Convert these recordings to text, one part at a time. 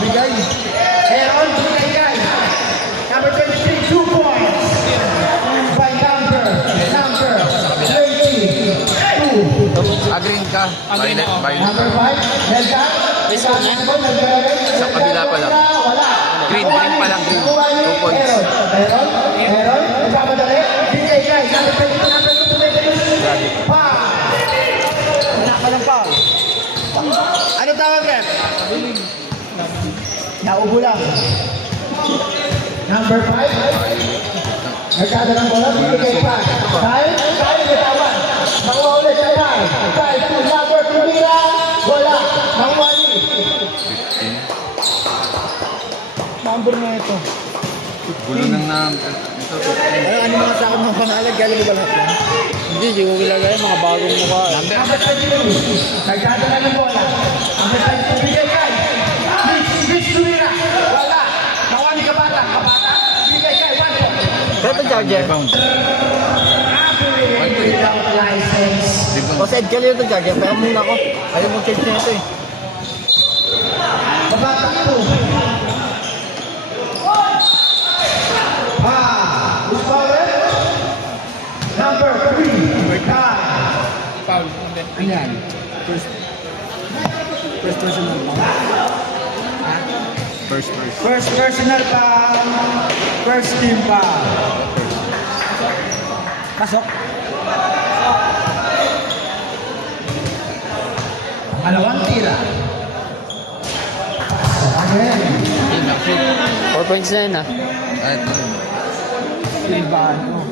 bigay. Aaron, bigay. Number 23, 2 points. By number 32. Green ka. Violet, violet. Number 5, Melga. Sa kabila pa lang. Green pa lang. Green. 2 points. Aaron, nagpapadali. Bigay. Number 22, number 2, pa. Wala pa lang pa. Ano tawag yan? Naubo lang. Number 5. Nagkada ng bola, bigay pa. Kyle, bitawan. Makuha ulit siya pa. Kyle, number 2 nila. Bola. Mangwani. Number na ito. Gulo ng number. Ano mga sa akin mga pangalan? Galing mo ba lahat yan? Hindi ko ilagay. Mga bagong mukha. Number 22. Nagkada na ng bola. Number 22, bigay Kyle. Mitch Tumira. Wala. Mangwani Kabata. Bigay Kyle. 1 point. Ito, Charger. Without license. Offside ka lang ito, Charger. Pero muna ko. Ayaw mo change na ito eh. Babatak po. Who's power? Number 3. Foul. Ayan. First personal foul. First personal foul. First team foul. Pasok. Alawang tira. Again. 4 points na yun ah. Silvano.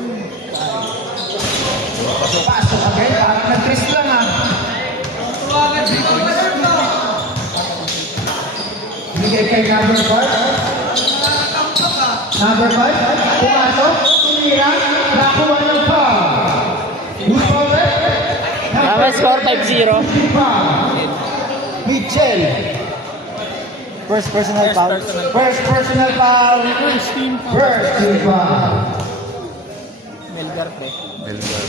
Pasok again. Parang nag-twist lang ah. Bigay kay number 5. Number 5. Pumasok. Tumira. Nakuha ng foul. Who's power? Score 5-0. Mitchell. First personal foul. First personal foul. First team foul. Melgar pre. Belgar.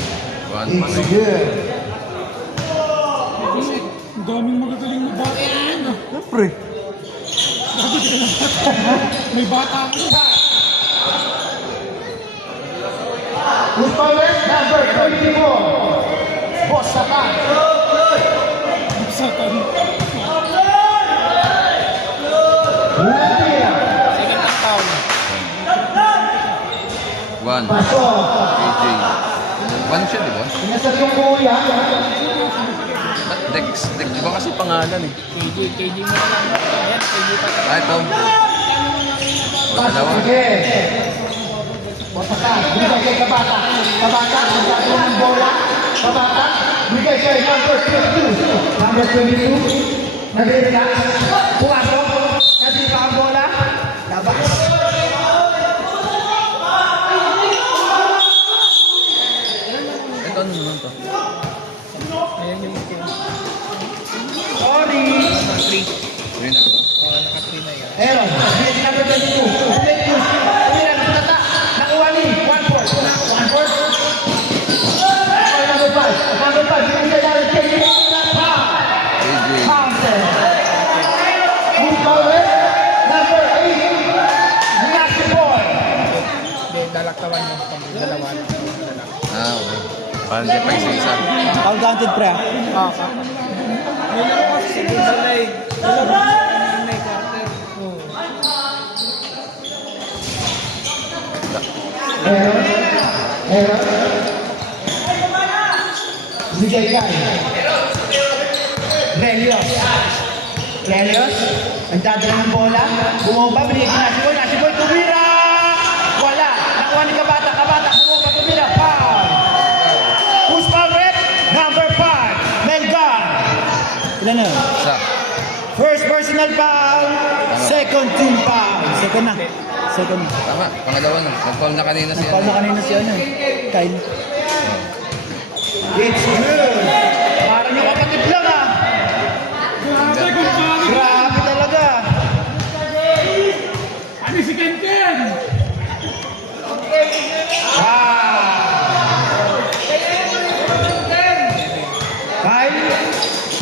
It's good. Ang daming magagaling na bata ngayon ah. Siyempre. May bata ako. Who's power? Number 24. Boss Satan. Satan. Ulatira. Second foul. 1. Pasok. KJ. 1 siya, di ba? Inasat yung kuya. Dex. Iba kasi pangalan eh. KJ mo na lang. Ayan, KJ pa. Ito. O, Pasok. dalawa. Sige. Batakan. Bigay kay Kabata. Magkakaroon ng bola. Kabata. Bigay kay number 22. Number 22. Nag-relax. Pumasok. Nasipa ang bola. Labas. Ito, ano naman to? Ayan yung Sorry. Yun na ba? naka-3 na yan. Aaron. Bigay kay number 22. Tumira. Tata. Nakuha ni. 1 point. 1 point. Number 5. Number 5. Bigay kay number 22. KJ. Thompson. Who's power? Number 8. Nazi Boy. Hindi, dalaktawan mo. Pag dalawa. Okay. Parang di pa isa-isa. Foul counted pre. Ah, may laro kasi sa Gonzalay. May Carter. Aaron. Bigay kay Relios. Nagdadala ng bola. Bumomba. Binigay kay Nasi Boy. Tumira. Wala. Nakuha ni Kabata. Bumomba. Tumira. Foul. Who's foul rep? Number 5. Melgar. Ilan na yun? Isa. First personal foul. Second team foul. Second na. Tama. Pangalawa na. Nag-call na kanina siya. Paano kanina si ano? Kyle. It's good. Parang yung kapatid lang ah. Grabe talaga. Ano si Ken? Kyle.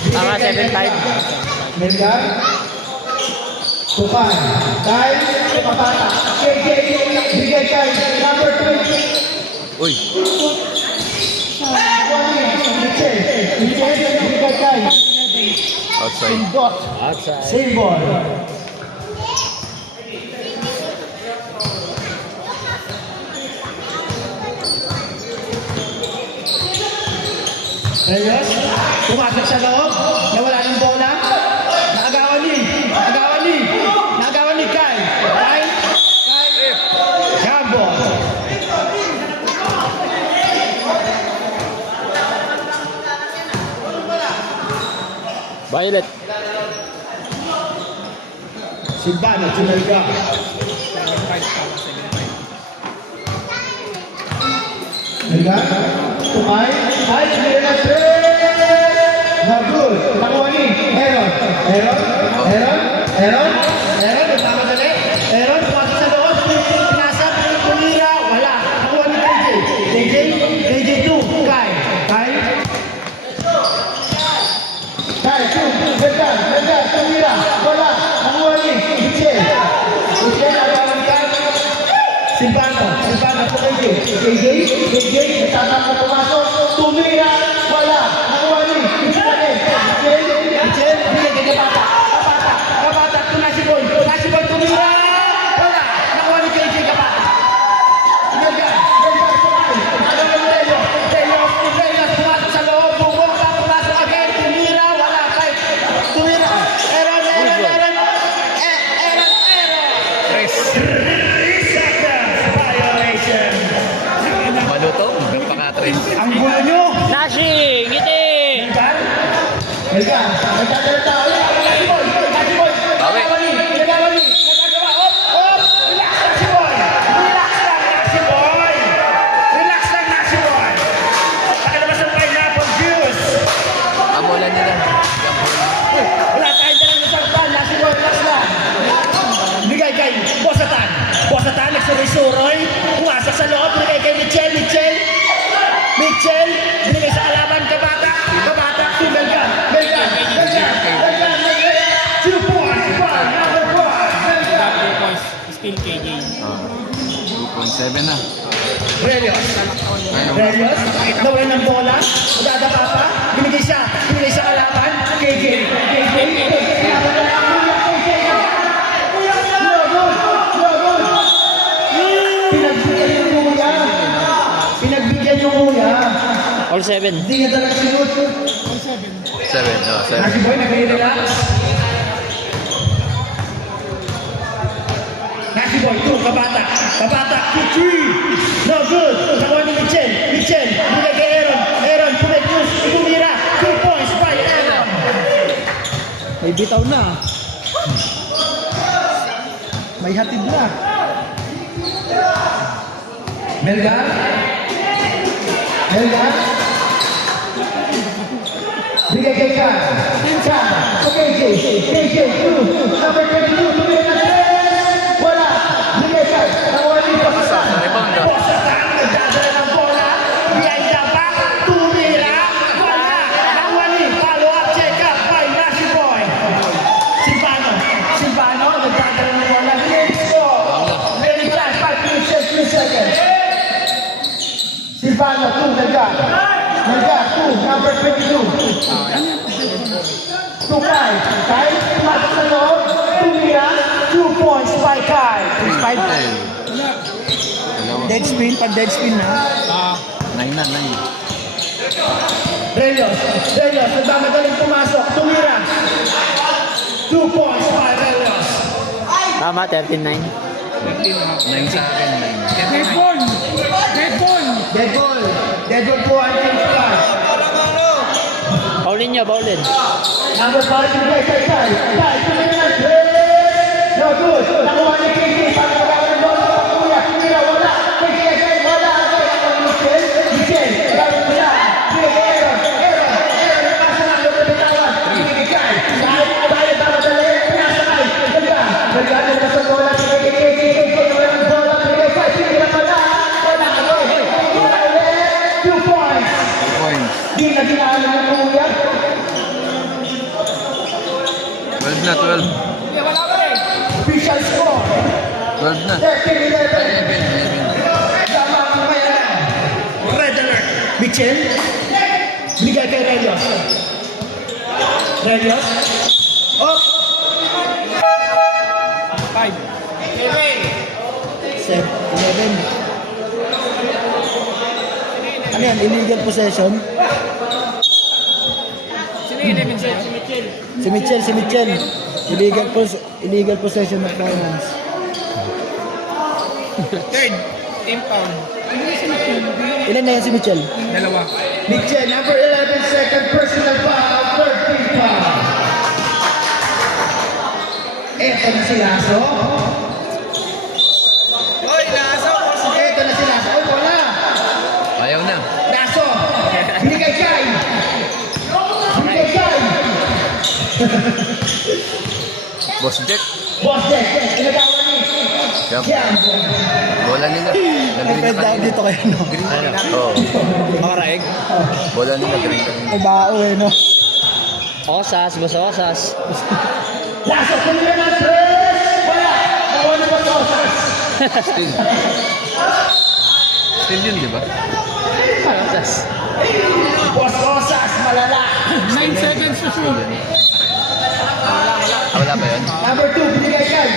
Tama, 7-5. Melgar. Tukan. Kyle, Kapata. KJ, bigay kay number 20. Uy, Michel, bigay kay outside. Simbot. Outside. Simbol. Reyes, pumasok sa loob, nawala ng bola. Nakagawan ni Kyle. Jambo. Violet. Silvano, Chumelga. Melga, Tumay, ay, Melga, Nagul, nakuha ni Aaron, tama dali. Aaron, pumasok sa loob, pinasap, tumira, wala. Nakuha ni KJ 2, Kai, 2, Melga, tumira, wala. Nakuha ni Michel, nagkaroon ka. Silvano po KJ, natatang na pumasok, tumira, wala. Nakuha ni Michel, binigay kay Kapata, tuna si Boy, tumira, wala. Nakuha ni KJ Kapata. Reyes, pumasok sa loob, bumungka, pumasok agad, tumira, wala. Tumira, Aaron. Violation. Maluto, nagpaka-tres. Ang gulo nyo. Nashi! Ngiti! Melga, nagdadala tao. Bawi. Nagagawa ni. Relax lang si Boy. Pakalabas ng pineapple juice. Amulan nila. Wala tayong dalang nasartan. Nasi Boy, relax lang. Bigay kay Bosatan, nagsuroy-suroy. Pumasok sa loob, binigay kay Michel. Binigay sa alaman, Kabata, si Melga. 2 points, number 1. Still KJ. 2.7 na. Reyes, nawala ng bola, dadapa pa, binigay sa alaman, KJ. Pinagbigyan yung kuya. All 7. Hindi niya talaga sinut. 7, no, 7. Nasi Boy, nag-relax. Nasi Boy, 2, Kabata, 3. No good. Nakuha ni Michel, binigay kay Aaron, tumira, 2 points by Aaron. May bitaw na. May hatid na. Melga. Bigay kay Ka. KJ, 2, number 22, tumira na 10. Wala. Bigay kay. Nakuha ni Sa rebound, no? Bosatan, nagdadala ng bola. Bigay dapa, tumira. Wala. Nakuha ni follow-up check-up by Nasi Boy. Silvano, nagdadala ng bola. Very fast, 5 seconds. Silvano, 2, Melga, 2, number 22. Kai, pumasok sa loob, tumira, 2 points by Kai. Dead spin, dead spin na. 9 na, 9. Reyes, nagmamadaling pumasok, tumira, 2 points by Reyes. Tama, 13-9. 9 sa akin, 9. Dead ball! Dead ball po ang team Kai. Paulin. Number 5, bigay kay Kai, tumira na 3. No good, nakuha ni KJ, pagkakaroon ng bola, pagkuya, tumira, wala. KJ, wala. Michel, gawin mo na. Bigay kay Aaron, nakasa na, lumabitawan. Bigay kay Kai, tayo damadali, pinasakay. Melga, nasa bola, bigay kay KJ, wala ng bola, bigay kay tumira pa na. Wala. 2 points. 2 points. Di na ginaan ng kuya. 12 na, 12. 12 na. 11. Tama ang bayaran. Red alert. Mitchell. Binigay kay Relios. Relios. Up. 5. 7, 11. Ano yan? Illegal possession? Sino yung 11 sa'yo? Si Mitchell. Si Mitchell. Illegal possession of finance. Third, team foul. Ilan na yan si Mitchell? Dalawa. Mitchell, number 11, second personal foul, third team foul. Eto na si Lasso. Hoy, nasa ako. Eto na si Lasso. Oy, wala. Ayaw na. Lasso. Binigay kay. Binigay kay. Boss Jet. Boss Jack, inagawa ni. Yup. Yan. Bola nila. Nag-green na kanina. dito kayo, no? Oo. Makaraig. Bola nila. Green kanina. May bao eh, no? Osas, boss Osas. Lasso, kumila ng tres. Wala. Bawa na ba sa Osas? Still. Still yun, di ba? Osas. Boss Osas, malala. 9 seconds to shoot. Ah, wala ba yun? Number 2, binigay kay.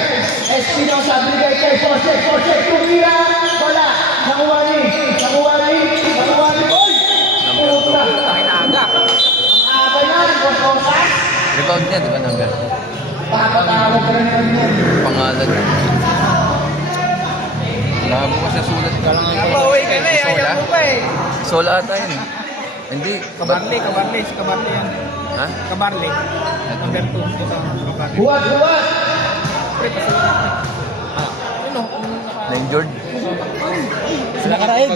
Espinosa, binigay kay Jose. Jose, tumira. Wala. Nakuha ni. Oy! Puta. Pakinaga. Ang aga yan, Boss Osas. Rebound niya, di ba? Number? Papatawag ka rin naman yan. Pangalan. Labo ka sa sulat ka lang. Napauwi ka na eh. Ayaw mo pa eh. Sola ata yun. Hindi. Kabarli. Si Kabarli yan. Ha? Kabarli. Number 2. Ito, Kabarli. Buwat. Ano? Na-injured? Nakaraig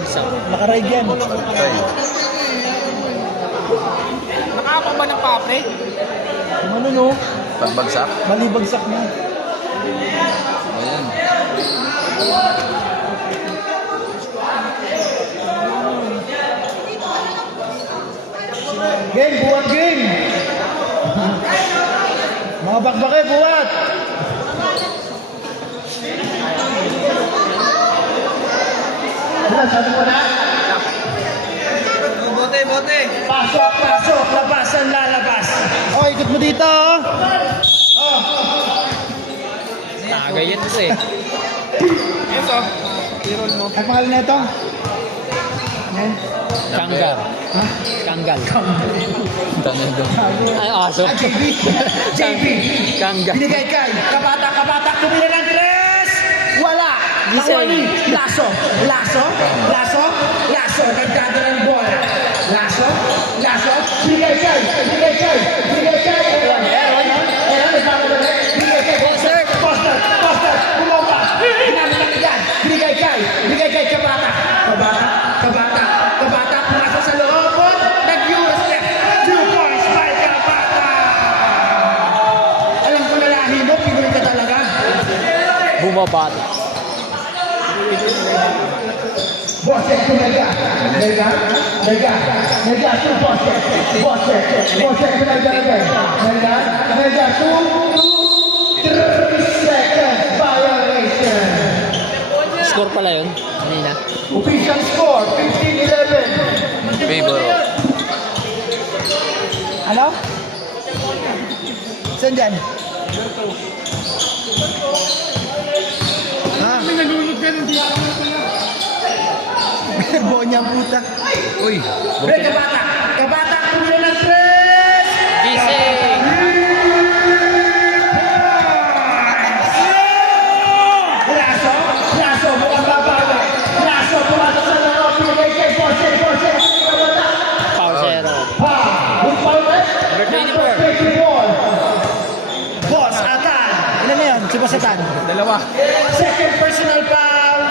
yan. Ay. Nakakapa ba ng papre? Ano no? Pagbagsak? Malibagsak na. Ayan. Buwat game. Mga bakbake, buwat. Ano, sabi mo na? Bote. Pasok, labasan, lalabas. Oh, ikot mo dito, oh. Tagay yan ito eh. Ito. I-roll mo. Ang pangalan na ito? Kangal. Kangal. Tanay doon. Ay, aso. JB. Kangal. Binigay kay kabata, tumila ng tres. Wala. Nakuha ni Lasso. Nagdada ng bola. Lasso. Binigay kay. Aaron, nagpapagalit. Binigay kay Foster. Bumaba. Ginamit ang ilan. Binigay kay kabata. Kabata, pumasok sa loob. Nag-Eurostep. 2 points by Kabata. Alam ko na lahi mo, Pinoy ka talaga. Bumabat. Bose, kumega. Nega, 2 Bose, kumega again. Nega, 2, 3 seconds violation. Score pala yun. Kanina. Official score, 15-11. Favor of. Ano? Saan dyan? May nalunod ka ng diya ako pala. Bonya puta. Uy. Bre, kabata, kumula ng tres. Gising! Lasso, mukhang babawa. Lasso, pumasok sa loob. Pinigay kay Bose. Foul zero. Good foul, eh? Number 24. 24. Boss, Atan. Ilan na yun? Si Boss Atan. Dalawa. Second personal foul.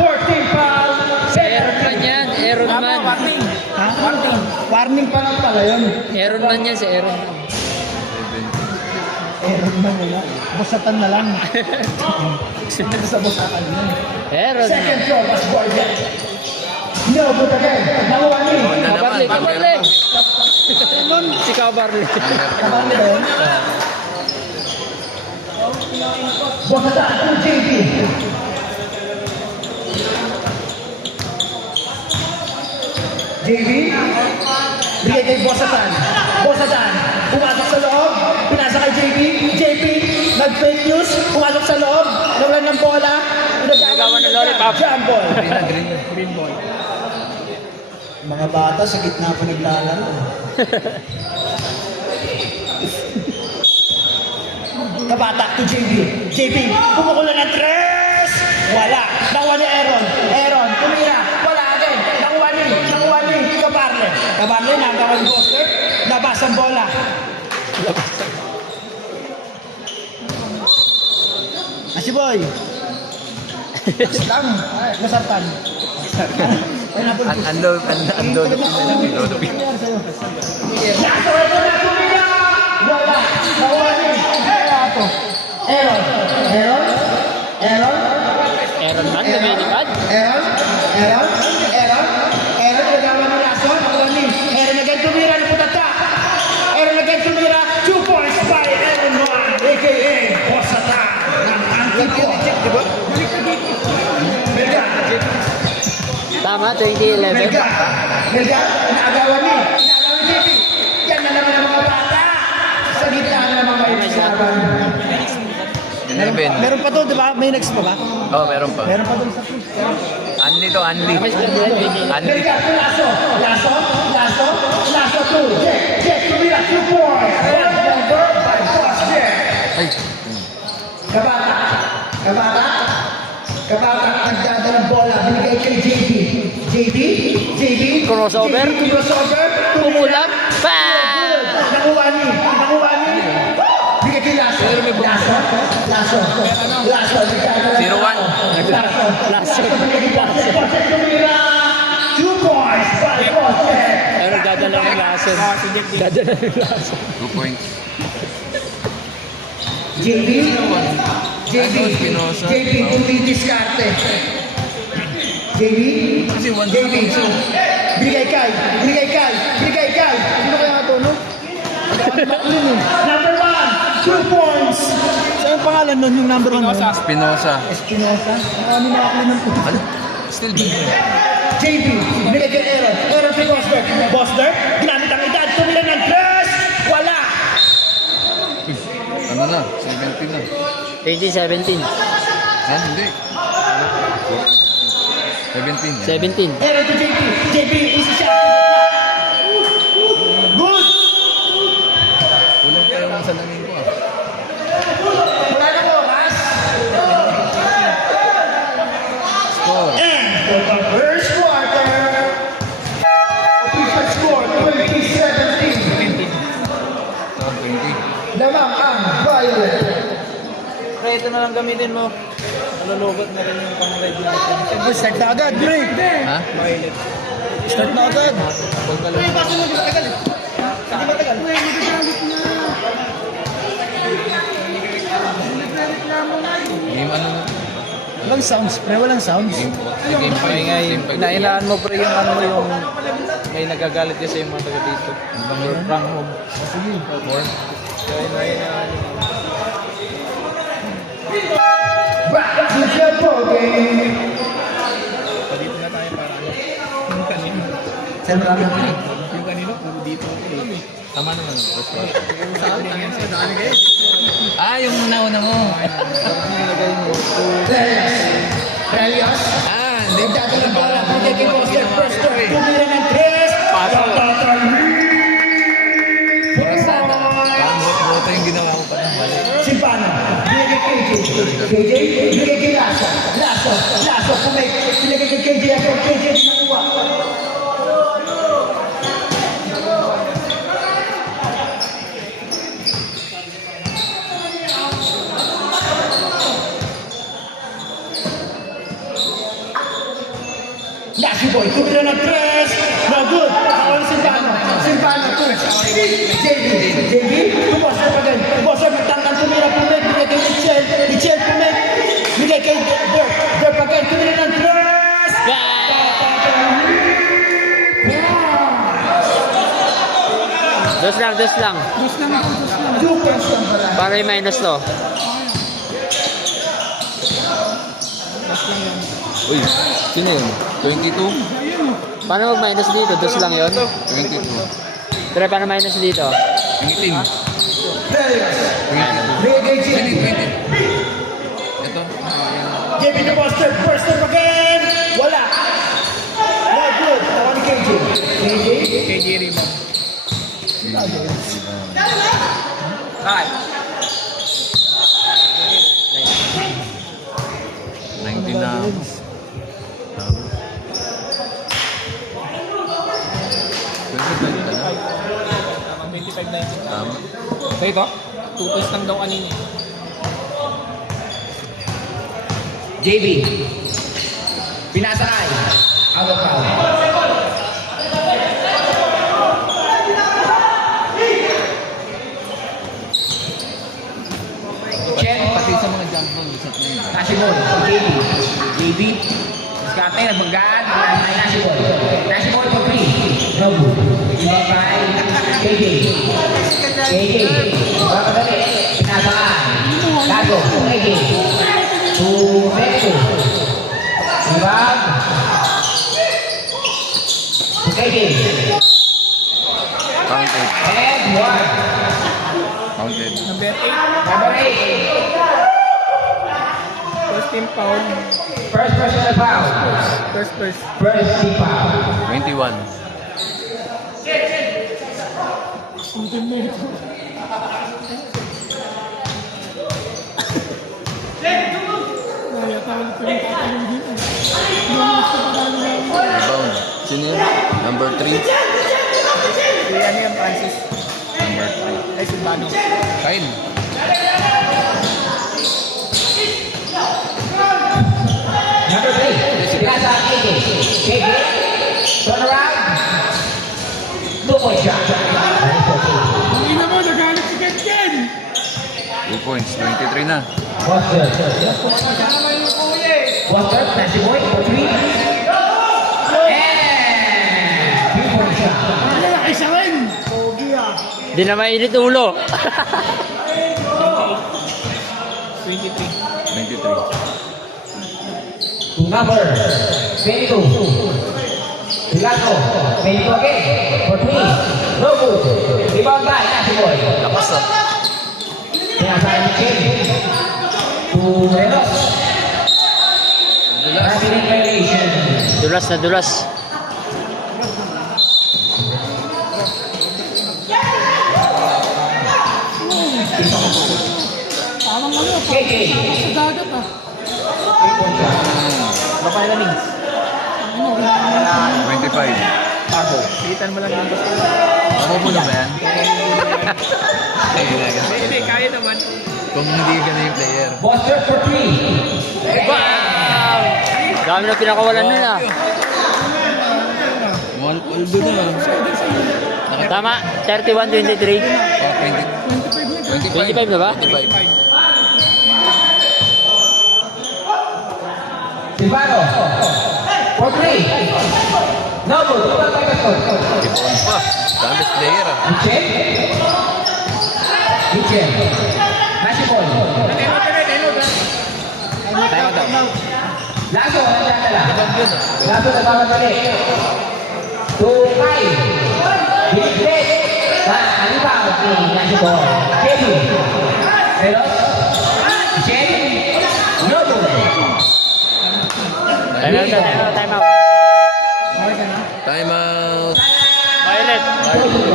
14 foul. Aaron man yan. Aaron man. Ha? Warning pa lang pala yun. Aaron man yan si Aaron man. Aaron man wala. Boss Atan na lang. Sa Boss Atan yun. Aaron Second man. throw, Boss Borja. No, but again. Nakuha ni. Kabarli. Si Kabarli. Kabarli ba yun? Bosatan to JB. JB, bigay kay Bosatan. Bosatan, pumasok sa loob, pinasa kay JB. JB, nag-fake news, pumasok sa loob, nawalan ng bola, Nagawa ng lollipop. jump ball. Green ball. Mga bata sa gitna pa naglalaro. Kabatak to JB. JB, pumukulan ng tres. Wala. Nakuha ni Aaron. Aaron, tumira. Wala agad. Nakuha ni Kabarle. Kabarle, nagawa ni Foster. Labas ang bola. Asiboy. Lang. Masartan. Ando. Wala. Nakuha ni Aaron. Aaron man, lumilipad. Aaron, nagawa ng laso, nakuha ni Aaron agad tumira na putata. Aaron agad tumira, 2 points by Aaron Juan, a.k.a. Bosata ng Antico. Melga, Tama, 2011. Melga, naagawa ni JP. Yan na naman ang mga bata. Sa gitna na naman kayo nagsasaban. 11. Meron pa doon, di ba? May next pa ba? Oh, meron pa. Meron pa doon sa push. Anli to, Anli. Melga, laso, 2. Jack, tumira, 2 points. One number by Boss Jack. Ay. Kabata, nagdadalang bola, binigay kay JB, Crossover. tumulak, Bam! nakuha ni, bigay kay Lasso, 0-1. tumira, 2 points by Boss Jack. Pero dadala ng lason. Dadala ng lason. 2 points. JB, Espinosa. tumidiskarte. JB, binigay kay. Sino kaya ito, no? Number 1, 2 points. Saan yung pangalan nun, yung number 1? Espinosa. Espinosa. Ano mga akli ng puto? Ano? Still B. JB, binigay kay Aaron kay Bosder, ginamit ang edad, tumila ng tres, wala. Ano na? 17 na. 2017. Ha? Hindi. 17. 17. Aaron to JB, easy shot. Good. Kulang pa yung salamin ko ah. Wala nang oras. Score. And for the first quarter, official score 2017. So, 20. Lamang ang Violet. Pre, ito na lang gamitin mo. Malulugot na rin yung pang-red natin. Start na agad, break. Ha? Violet. Start na agad. Huwag ka lang. Game ano na? Walang sounds, pre. Walang sounds. Game 4. Game 5. Ay nga, Game 5. nailaan mo pre yung ano yung may nagagalit kasi yung mga taga dito. From home. Sige. Kaya nailaan mo. Back to the ball game. Dito na tayo para ano. Yung kanino. Saan marami mo? Yung kanino, puro dito. Tama naman ang first one. Ah, yung nauna mo. Nilagay mo. Relios. Ah, hindi. Nagdadala ng bola. Bigay kay Foster. Foster. eh. Tumira ng tres. Pasok. Oras sana. Parang boto yung ginawa ko pa ng mali. Silvano. Binigay kay KJ. Binigay kay Lasso. Pumay. Binigay kay KJ. KJ nakuha. Nashi boy, tumira ng tres. No good. Ako ni Silvano. JB. Tumasa pa din. Tumasa magtangkan tumira pumay. Binigay kay Michel pumay. Binigay kay Dirk pa din. Tumira ng tres. Dos lang. 2 points lang pala. Para yung minus to. lang yan. Uy, sino yun? 22? Ayun o. Paano mag-minus dito? Dos lang yun? 22. Pero paano minus dito? Yung itim. 20. Ito. JB the Buster, first step again. Wala. No good. Nakuha ni KJ. KJ. KJ rebound. Bakit? 19 na. Tama. 25 na. Tamang 25 na yun. Tama. So ito, 2 points lang daw kanina. JB. Pinasakay. Out of bounds. Chen. Pati sa mga jump ball, usap na yun. Nashibol. JB. JB. Diskarte. Nagbagaan. Nashibol. Nashibol for 3. No good. Ibang kay KJ. KJ. Papadali. Pinasakay. Gago. KJ. Tumeko. Ibang. KJ. Counted. And 1. Counted. Number 8, Number 8. first team foul. First personal foul. First. First team foul. 21. Ang team na ito. Kaya tawag ito yung tatalong dito. Hindi mo gusto pa talo na yun. Rebound. Sino yun? Number 3. Si ano yung Francis? Number Ay, si Bano. 3. Kyle. Number 3. Pinasa KJ. KJ. Turn around. 2-point shot. Ang ina mo, nagalit si Ken. 2 points. 23 na. Buster. Buster. Nasty boy for 3. And 3-point shot. Ang lalaki siya rin. Di na mainit ulo. 23. 23. To number 22. Pilato. 22 again. For 3. No good. Rebound by Nasty boy. Lakas ah. Pinasa ni Chen. To Renos. Rapid violation. Dulas na dulas. Parang ano, KJ. sa dagat ah. 3-point shot. Baka na links. Ano, wala 25. Bago. Pilitan mo lang yung gusto. Mamupuno ba yan? Hindi, kaya naman. Kung hindi ka na yung player. Buster for 3. Wow! Dami na pinakawalan nun ah. All doon na. Tama, 31-23. Oh, 20. 25 na ba? 25. Silvano. For 3. No good. Rebound by Gaston. Ibon pa. Dami player ah. Michel. Michel. Nasty boy. Tayo daw. Lazo. Nagdadala. Ibon yun ah. Lazo nagmamadali. Tukay. Bilit. Alibaw ni Nasty boy. Kevin. Renos. Michel. No good. Time out. Time out. Violet.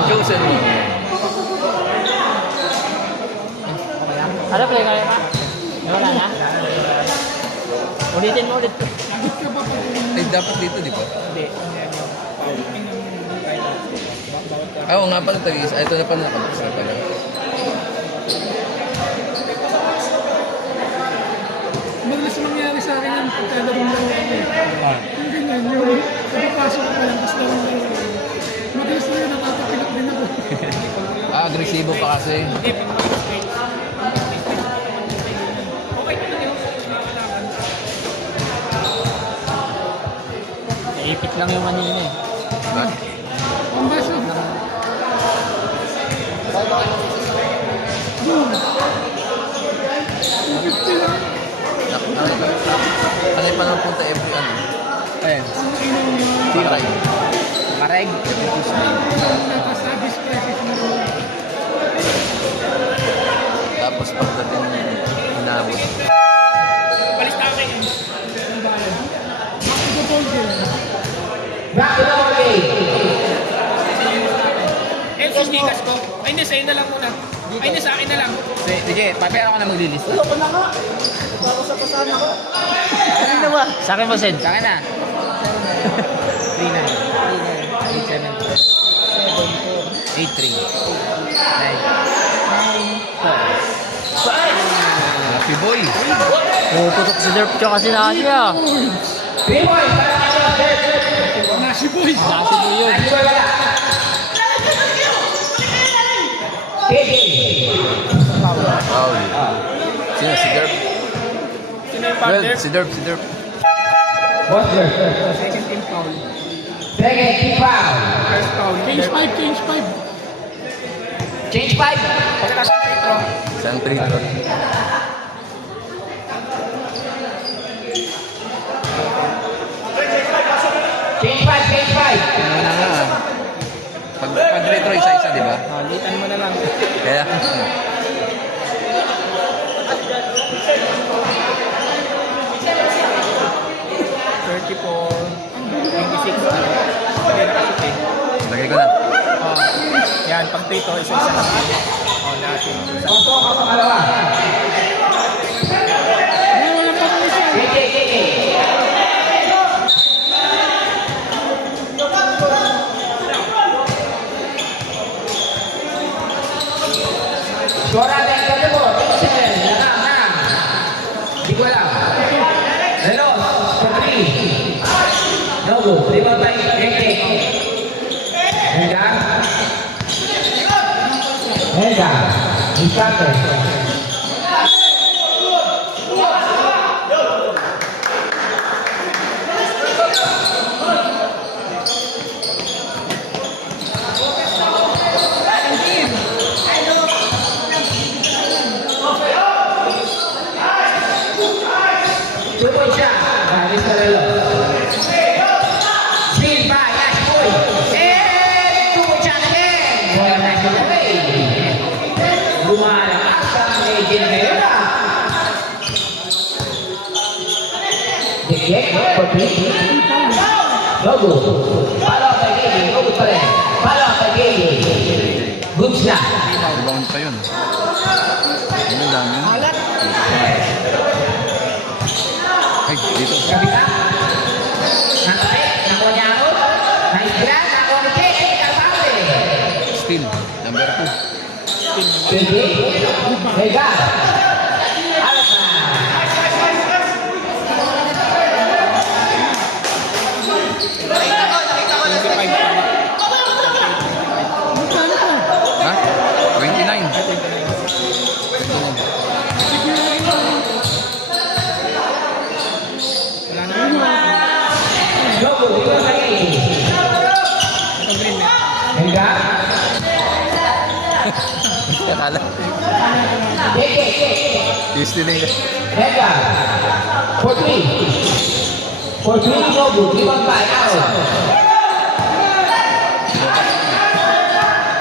Chosen mo. Ano play ngayon ka? Wala na? Ulitin mo ulit. Eh, dapat dito, di ba? Hindi. Oo nga pala, tagis. Ito na pala, nakabukos na pala. Madalas nangyari sa akin yung pagkalarong lang ako eh. Yung ganyan, yung pagpapasok ko pa lang, tapos larong lang ako. Madalas na yun, nakakapilak din ako. Ah, agresibo pa kasi. Ipit lang yung kanina eh. Diba? Ang baso. Boom. 50 lang. Nak- Kanay pa naman punta every ano. Ayan. Tiray. Mareg. Nakasadis crisis mo. Tapos pagdating hinabot. Palis na kami. Back to the ball game. Eh, sneakers ko. Ay, hindi, sa'yo na lang muna. Ay, hindi, sa akin na lang. Sige, papera ko na maglilis. Ayoko na nga. Papasapasan ako. Ano ba? Sa akin mo, Sen. Sa akin na. 3-9. 8-7. 8-3. 9. Happy boy. Puputok si Derp ka kasi na siya. Nasi boys. Nasi mo yun. Foul. Sino? Si Derp? Sino yung Well, partner? si Derp, si Derp. Second team foul. First foul. Change 5, change 5. Change 5. Pagkatapos ng free throw. Isang free throw. Change 5, change 5. Ano na nga. Pag retro isa-isa, di ba? Litan mo na lang. Kaya, lagay ko na. Yan, pag dito, isa-isa lang. Oh, natin. Wala pa kami siya. Suara dan ketemu, Vincent, menang. Di bola. Renos, Putri. Nogo, terima baik, Eke. Henda, Isate. Triple shot. Garis Carrello. Steal by Ash Boy. And triple shot again. Boy, nice on the way. Lumalang asang Legend ngayon na. Dikik, Putri. Nogo. Palo kay Gigi. Nogo pa rin. Palo kay Gigi. Goods na. Rebound pa yun. Ano lang yun? Ay, dito. Kabila. Nanti, nakuha niya ako. Naisla, nakuha ni Jake. Kapate. Steal. Number 2. Tinggi. Vega. Alas na. Magkano pa? Ha? 29. Nogo, dito lagi. Vega. Kakala. Jake. Tuesday na yun. Vega. Putri. Putri Nogo. Limang bay. Out.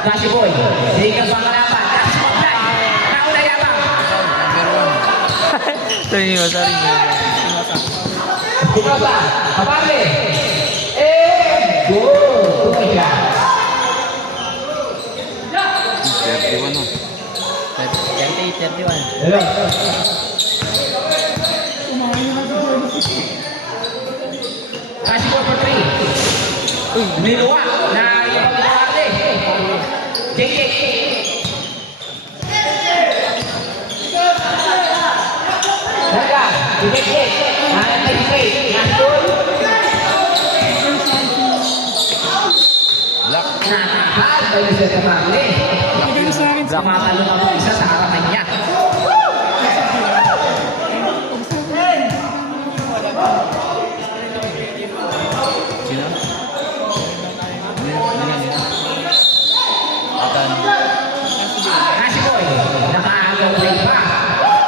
Nasi Boy. Sehingga pangalaman. Nasi Boy. Nauna yabang. Number 1. Sorry mo, sorry mo. Buka Kapate. Goal. Tumaja. 31 no. 38, 31. Hello. Kumain na si Jordan. Nasi Boy Putri. Niluwa. Na yung kapate. Jake. Vega. Jake. Nahan kay Jake. Nasi Boy. Black. Nakahal. Bayo sa kapate. Magkano sa akin? Makalungan mo isa sa harapan niya. Sino? Atan. Nasi Boy. Nakaagaw na iba.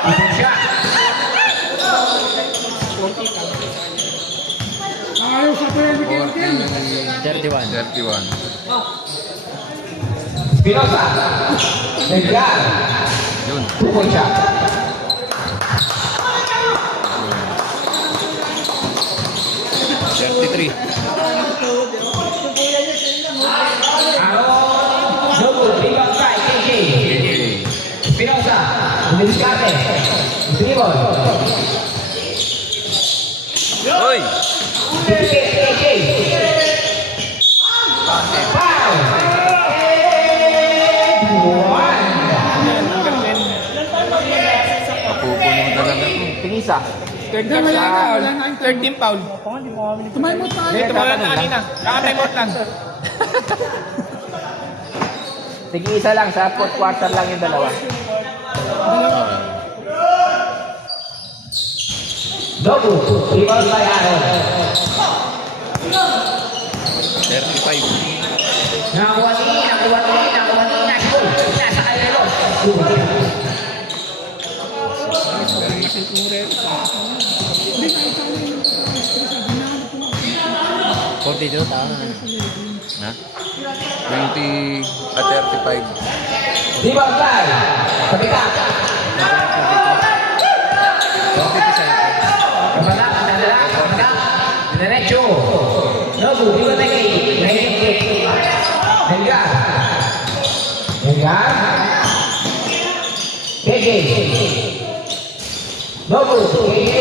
Ibang siya. 31. 31. Espinosa. Edgar. Yun. 2-point shot. Thirty-three. Aaron. Nobu. Rebound by KJ. Espinosa. Diskarte. Dribble. Oy! KJ. Foul. Mapupuno talaga. Tingisa. Third Hindi, wala na, wala na. Third team foul. Tumay mo tayo. Ito mo lang kanina. Kakatay mo lang. Sige, isa lang. Sa fourth quarter lang yung dalawa. Nobu. Rebound by Aaron. 35. Nakuha ni. Nakuha. Nasa Alero. Hindi, kahit ano yung sabi na, 42 taon na. Ha? 20 at 35. Rebound by. Kapita. Kapatak. Diretso. Nobu. Rebound by KJ. Edgar. KJ. Nobu. KJ.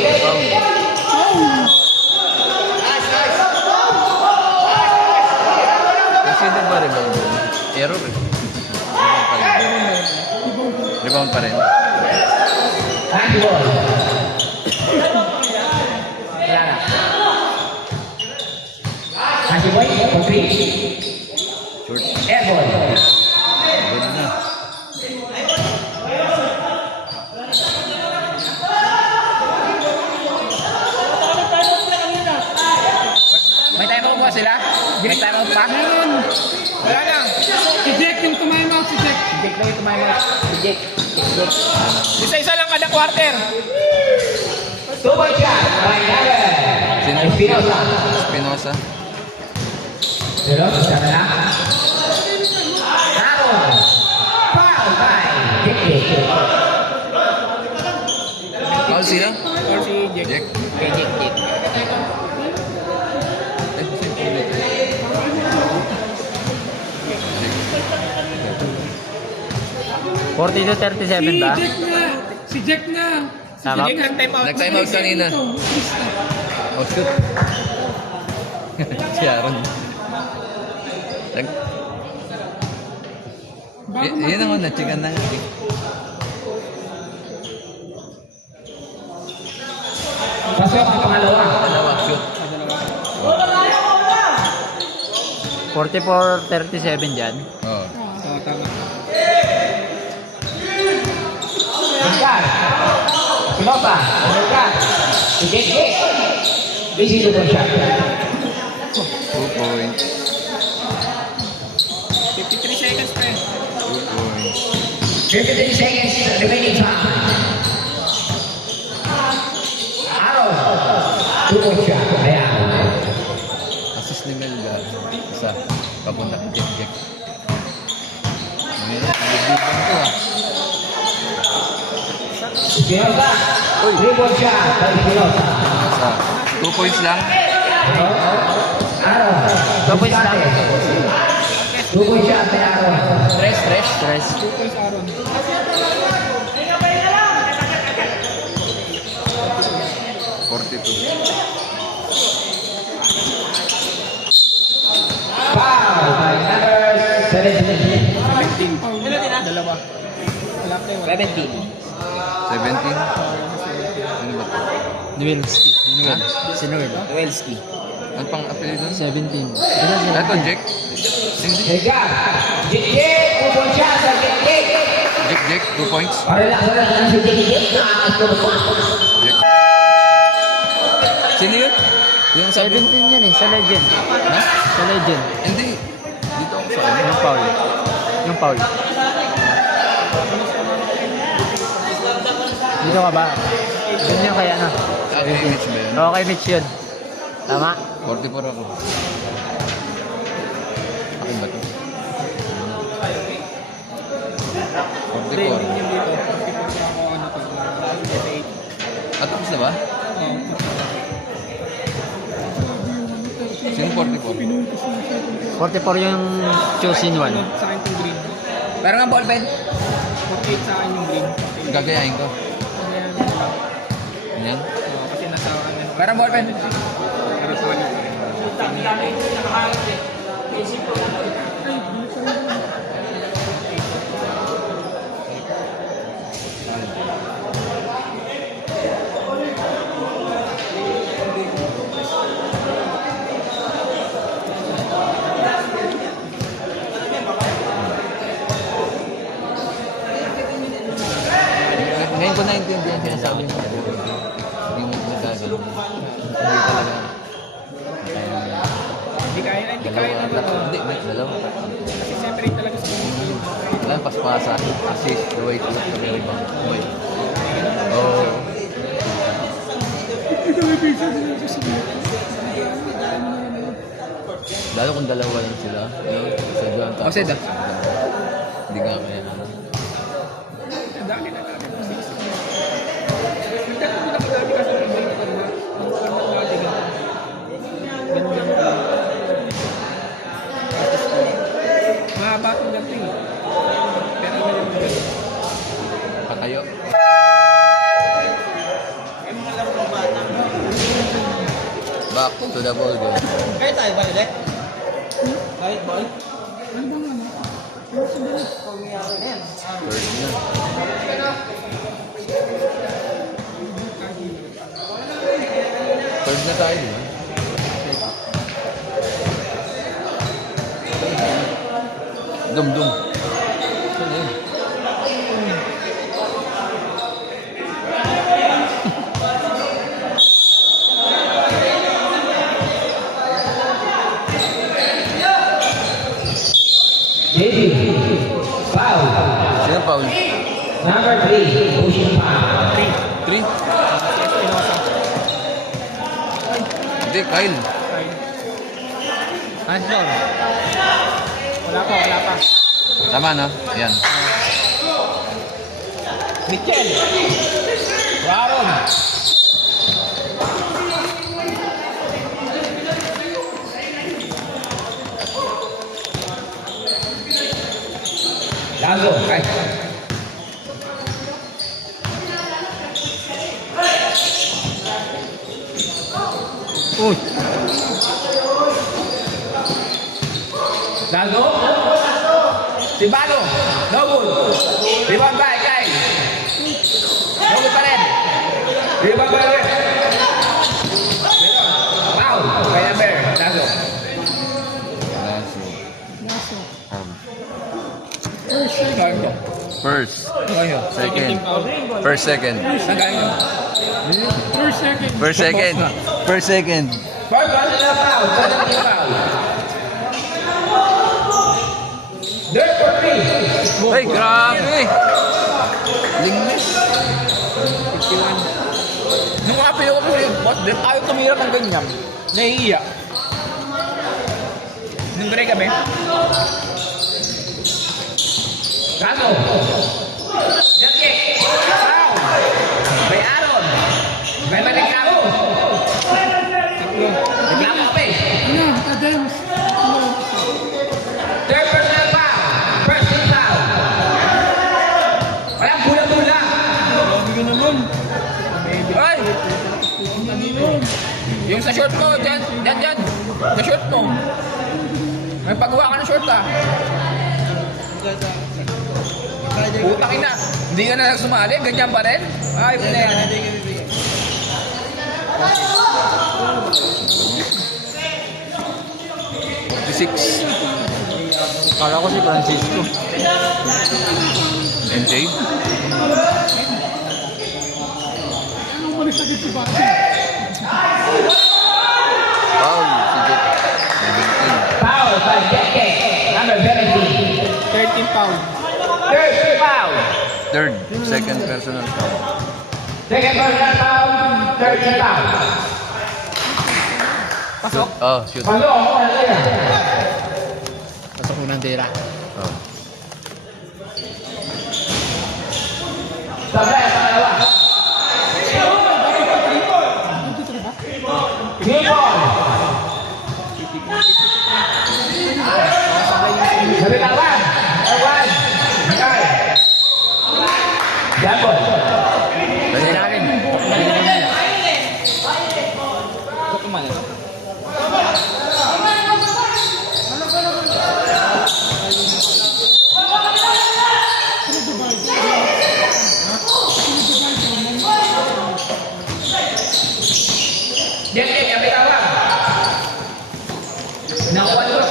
Kasi hindi ba rebound yun? Error eh. Rebound pa rin. Handball. Wala na. Handball. Complete. Short. Airball. Good na. May time out ba sila? May time out pa? Wala na. Si Jack yung tumay mo, si Jack. Jake lang yung tumayo. Si Jake. Isa-isa lang kada quarter. 2-point shot. By Never. Sino? Espinosa. Espinosa. Sana na. Aaron. Foul by Jake. Foul sino? Or si Jack. Jack. Kay Jake. Eh, sino ulit? Forty to 37 ba? Si Jack na. Tama? Jack nag-time out. Nag-time out kanina. Oh, shoot. Si Aaron. Yun naman, na-chicken na nga. Pasok ang pangalawa. Dalawa, shoot. 44-37 dyan. Oo. Edgar. Espinosa. Edgar. Si Jake. Busy 2-point shot. 2 points. 53 seconds pa eh. 2 points. 53 seconds remaining time. Aaron. 2-point shot. Ayan. Assist ni Melgar. Isa. Papunta kay Jack Jack. Nagbibigan ko ah. Espinosa. 3-point shot. By Espinosa. Isa. 2 points lang. Aaron. 2 points lang. 2-point shot by Aaron. Stress. 2 points Aaron. Foul by number 17. Dalawa. Wala tayo. 17. 17. Ano ba ito? Nowelski. Ha? Si Noel. Nowelski. Ano pang apelido nun? 17. Ito, Jack. Hindi. Edgar. Jake. 2-point shot by Jake. Jack Jack, 2 points. Relax si Jake. Jack. Sino yun? Yung sabi? 17 yan eh, sa legend. Ha? Sa legend. Hindi. Dito ako sa ano. Yung foul. Yung foul. Dito ka ba? Yun yung kaya na. Ah, kay Mitch ba yun? Okay, Mitch yun. Tama? 44 ako. akin ba ito? Training 44. niya dito. 44 ako ano to. F8. At tapos na ba? Sino 44? Pinuntos na siya. 44 yung chosen one. Sa akin itong green. Pero nga ballpen. 48 sa akin yung green. Gagayahin ko. Ayan. Yan. Kasi nasa akin. Parang ballpen. Para sa akin. Ngayon ko naintindihan sinasabi mo. Hindi mo nagkagano. Hindi talaga. Hindi kaya na, hindi kaya na to. Hindi, may dalawa. Kasi separate talaga sa mga. Wala yung paspasa. Assist, the way to look to the rebound. Wait. Oh. Ito may pizza din ako sa mga. Lalo kung dalawa lang sila. Sa John tapos. Kasi Hindi nga kaya. Dami na natin. Nagkakadami kasi ng iba yung karma. Ang karma natin. Ganun. Mahaba itong ganito eh. Pero ano yung ganito. Patayo. Back to the ball game. Kaya tayo ba ulit? Kahit ball? Ano bang ano? Third na. Third na tayo, di ba? Dum-dum. Saan yun? JB. Foul. Sino Paul? Number 3. Pushing foul. 3? Si Espinosa. Hindi, Kyle. Answer. Wala pa, wala pa. Tama na. Yan. Mitchell. Raron. Lago. Ay. Uy. Lago. Si Balo. No good. Rebound by Kai. No good pa rin. Rebound by rin. Foul. Kay number. Lago. First. Ngayon. Second. First, second. Saan galing yun? First second. First, second. First, second. First one na foul. Second foul. Dirt for 3. Ay, grabe! Linglis. 51. Nung mga pilo ko po yung boss, din ayaw tumira ng ganyan. Nahihiya. Nung break kami, Lago. Jump kick. Foul. May Aaron. May balik Lago. Naglapo pa eh. Ano? Adams. Third personal foul. First team foul. Walang bulang-bulang. grabe ka naman. Ay! Yung sa short mo, dyan. Sa short mo. May pagawa ka ng short ah. Putang ina. Hindi ka na sumali, ganyan pa rin. Ay, player. 46. Kala ko si Francisco. MJ? Ano umalis agad si Bati? Paul. Si Jet. 17. Foul by JK. Number 17. 13 pound. Third foul. Third. Second personal foul. Second personal foul. Third team foul. Pasok? Oh, shoot. Palo ako na yan. bandera. Oh. Sablay, pangalawa. Game ball. Nabitawan. Awan. Kay. Jambol. Dali na rin. Dali na rin. Jadi, nabitawan. Nakuha terus.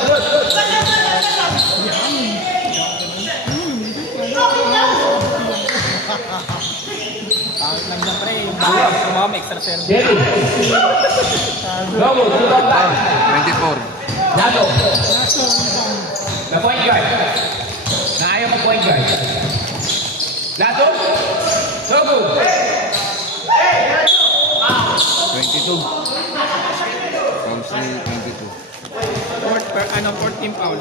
Pangit lang dyan pre, yung balas, yung mga may extra service. Jadi. Logo, tulong lang. 24. Lato. Na point guard. Na ayaw mo point guard. Lato. Logo. 22. Council 22. Fourth team foul.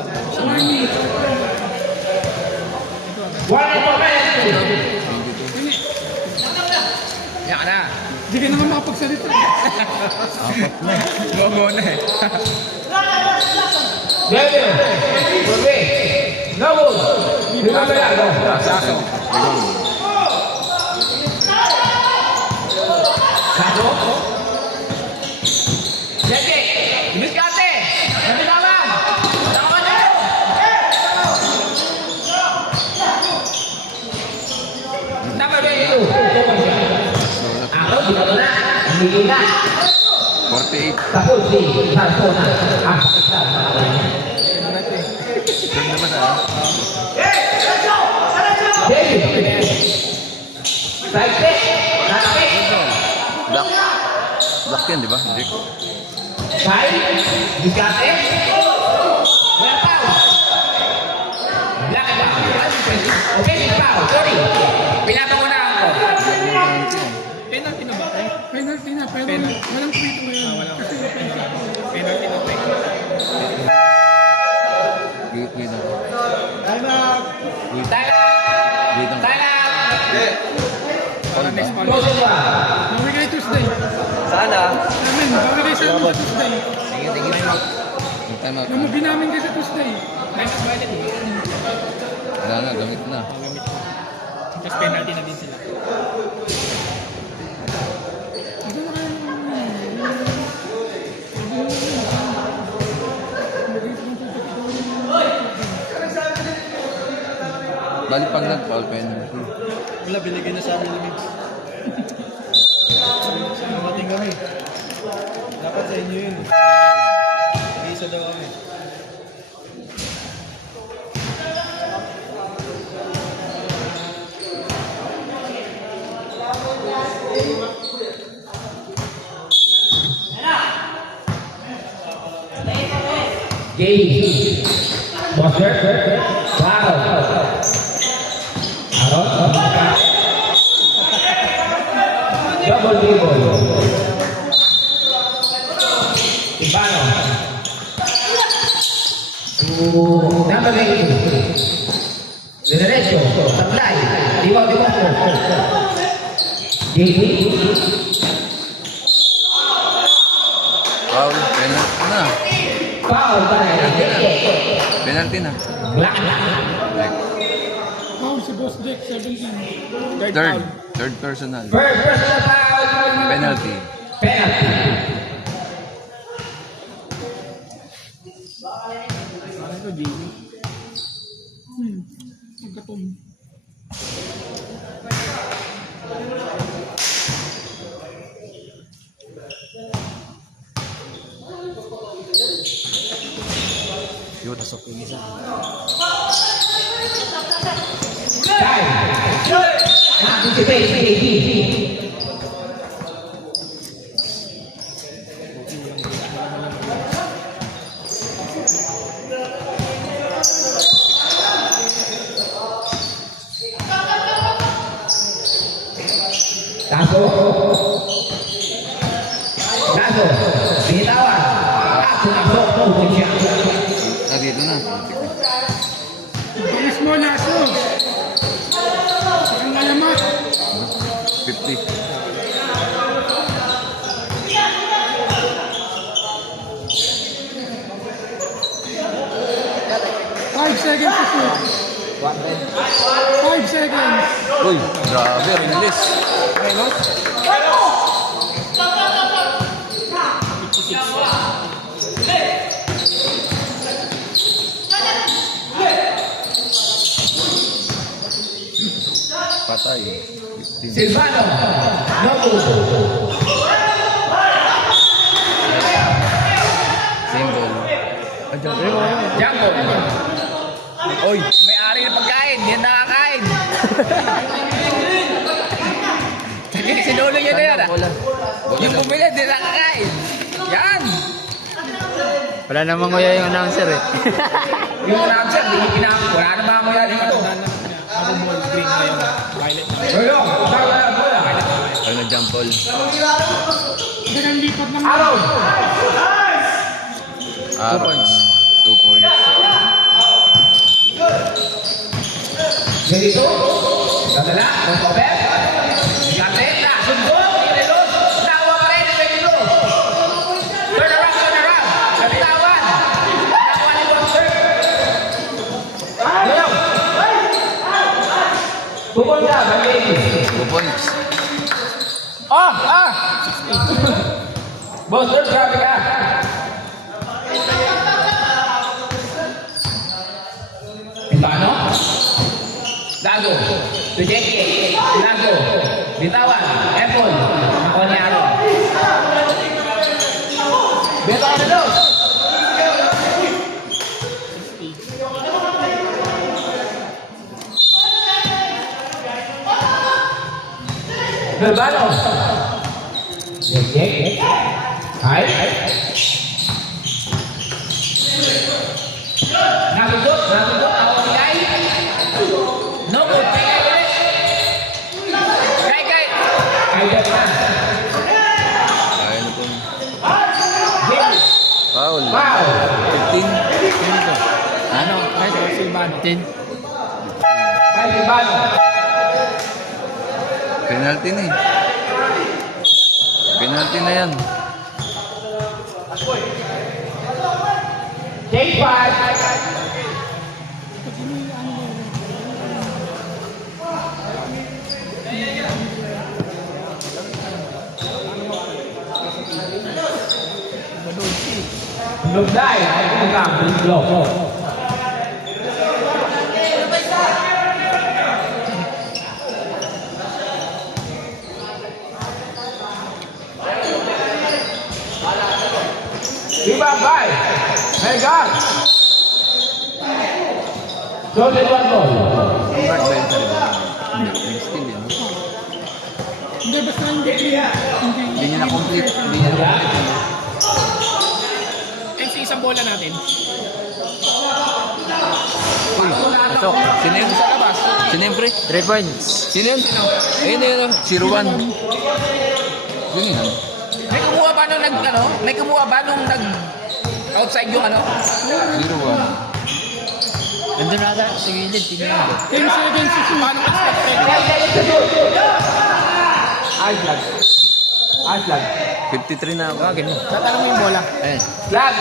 One and four minutes. 22. Yan na. Hindi ka naman makapagsalita. Logo na eh. Dede. Purwe. Logo. Lima ba yan? Saso. Ligong. Lato. Dede. Biskate. Nabitawan. Tama na. Number 22. Ako, dito na. Hindi na. 48. Tapos si Sarsona. Ang pakita. Turn naman ah. David. Side pick. Nakapik. Black. Black yan, di ba? Dick. Side. Biskate. Wala foul. Black and black. Okay, foul. Sorry. Pinapangunahan ko. Penalty na ba? Penalty na, pero walang free to ngayon. Kasi Penalty na pre. Wait na. Time out. Wait. Time out. Wait lang. Time out. Para next one. Close it ba? bawigay Tuesday. Sana. Amen, bawigay sa amin sa Tuesday. Sige, sige. Yung time out. Namubi namin kayo sa Tuesday. Nice budget. Wala na, gamit na. Gamit. Just penalty na din sila. Ito na kayo. Bali pag nag-foul penalty. Wala, binigay na sa amin ni Migs. Nakating kami. Dapat sa inyo yun. Isa daw kami. Gay. Bosser. Wow. Aron. Double dribble. Ibano. Number 8. De derecho. Sablay. Diwa. Gay. Foul, penalty na. Foul pa na. Penalty na. Black. Foul si Boss Jack, 17. Third personal. First personal foul. Penalty. Penalty. Ano ito, Jamie? Pagkatom. Yun, pasok yung isa. Time. Anticipate. Taso. Binitawan. At sumasok po siya. Ah, dito na. Uy, grabe, Rinlis. Patay. 15. Silvano. Noble. Single. Jumbo. Oy, may-ari ng pagkain. Yan nakakain. Sige, sinulo niya na yan. Bola. Yung bumili, di nakakain. Yan. Wala namang kuya yung announcer eh. Yung announcer, di kinakain. Wala na mga kuya dito. Ako mo green ngayon. Violet na. Yo, sabi na bola. Ay, nag-jump ball. Ganang lipat ng Araw. Aaron. 2 points. Ganito. Dadala. Kopet. Gazeta. Sundo. Inelos. Tawa pa rin. Ganito. Turn around, turn around. Kapitawan. Tawa ni Boxer. Ayaw. Pupunta. Balik. 2 points. Ah! Boxer, grabe ka. Paano? Dago. Tujeke. Dago. Bitawan. Apple. Ako ni Aaron. Bitawan na dos. Berbano. Tujeke. Hai. Nagudot. Ako ni Kai. No good. Kai. Kai na. Kaya na po. Game. Foul. Foul. 15. Ano? Ay, sa Silvano. 10. Kai Berbano. Penalty na eh. Penalty na yan. Take 5. Lugday, ay kung blok. Iba bay. Hey God. Jordan one ball. Convert ba yun sa rebound? Hindi. Still yan. Hindi, basta hindi. Hindi niya na-complete. Hindi niya na-complete. MC, isang bola natin. Uy, pasok. Sino yun? Sa labas. Sino yun, pre? 3 points. Sino yun? Ayun na yun. 0-1. Yun yun. May kumuha ba nung may kumuha ba nung outside yung 0-1. Nandun na ata sa gilid. Tingnan mo. 10 seconds to shoot. Paano expected? Ay flag. 53 na ako. Gagin mo. Tatanong mo yung bola. Ayun. Flag.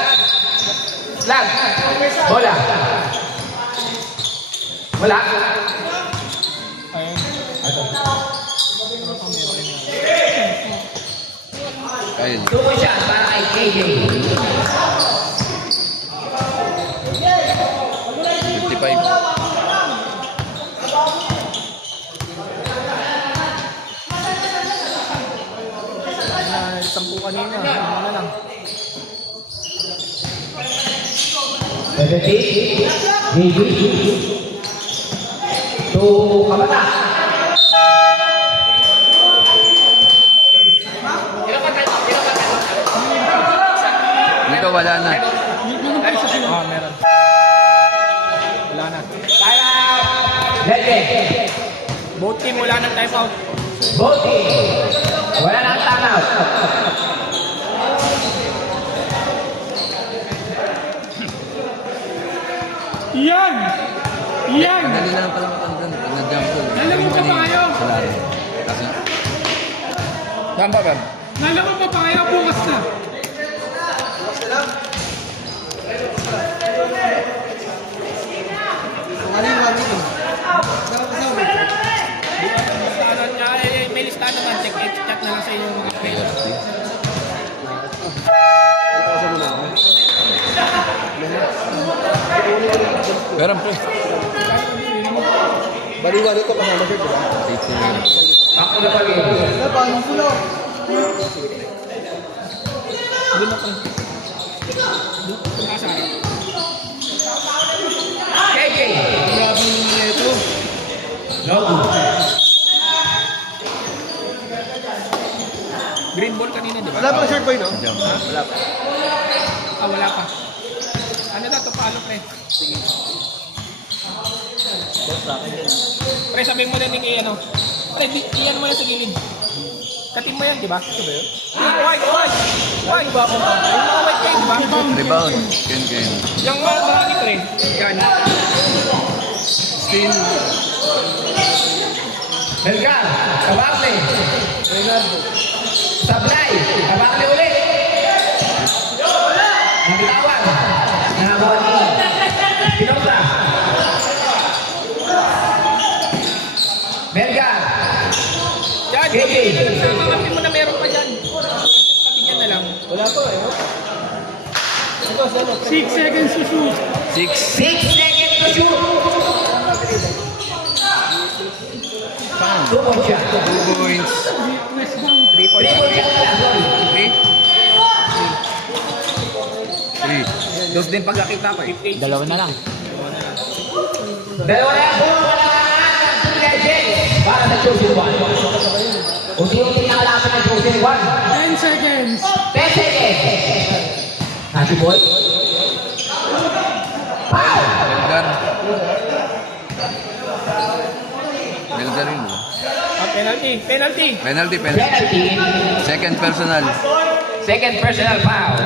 Bola. Wala. Ayun. Ayun. Tukoy siya para kay KJ. 55. Sampu kanina. Ano lang. 70. KJ. To Kabata. Dito wala na. Oh, meron. Wala na. Time out. Lete. Both team wala ng time out. Bote. Wala nang time out. Yan! Yan! Dali lang pala matandaan. Pag nag-jump ball. Alam mo pa ba kayo? Sa laro. Kasi Tama ba? Lala ko pa kaya bukas na. Ano yung Meron pre. Baliwan ito kasama siya, diba? Ako na pag Wala pa, anong pulo? KK. Grabe naman ito. Logo. Green ball kanina, diba? Wala pang short boy, no? Wala pa. Ah, wala pa. Ano na to? Paano, pre? Sige. Pre, sabihin mo na ni ano. Pre, iyan mo na sa gilid. Katin mo yan, di ba? Ito ba yun? White! White ba ako? Yung mga white kayo, di ba? Rebound. Ken. Yung mga marami, pre. Yan. Steal. Melgar. Kabakle. Sablay. Kabakle ulit. Ang bitawan. Nahabawan ni Pinosa. Melgar. Yan. KK. Sabi mo na meron pa dyan. Sabi niya na lang. Wala pa, eh. 6 seconds to shoot. 6. 6 seconds to shoot. 2 point shot. 2 points. Press down. 3 3 points. point shot pala. Sorry. 3. Dos din pagkakita pa. 58. Dalawa na lang. Dalawa na yan. Legend. Para sa chosen one. Unti-unti na kalaban ng chosen one. 10 seconds. 10 seconds. Happy boy. Pow! Melgar yun. Penalty. Penalty. Penalty. Second personal. Second personal foul.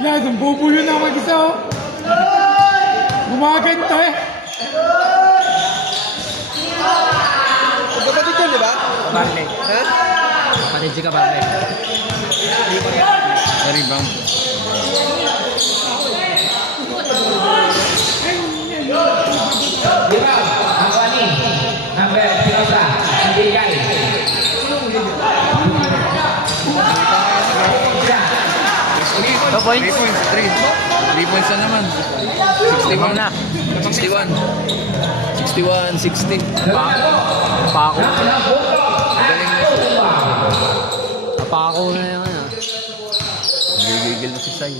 Yan, ang bubulo na mag-isa oh. Gumaganto eh. Kapatid yun, di ba? Barley. Ha? Kapatid si Kabarle. Rebound. Diba? Ang kani. Number Pinosa. Hindi guy. 2 points. 3 points. 3 points na naman. 61 na. 61. 61, 60. Napako. Magaling na siya. Napako na yung ano. Gigigil na si Sai.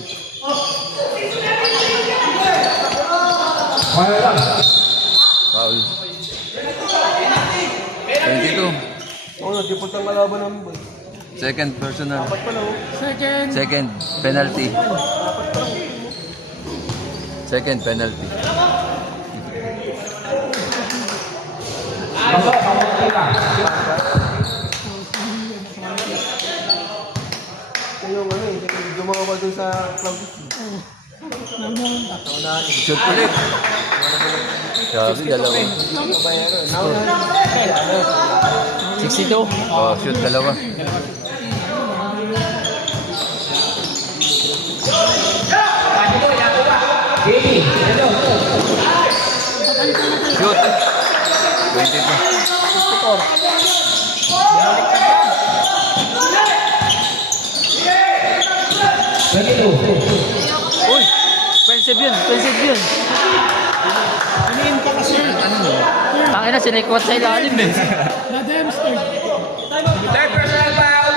Foul. 22. Oo, nagkipot ang kalaban namin, boy. Second personal. Second. Second penalty. Second penalty. Yung ano eh, gumawa dun sa club. Shoot ulit. Grabe, dalawa. 62. Oh, shoot dalawa. Shoot. 22. Uy! Offensive yun. Tangina, sinikwat sa ilalim eh. Na-demster. Third personal foul.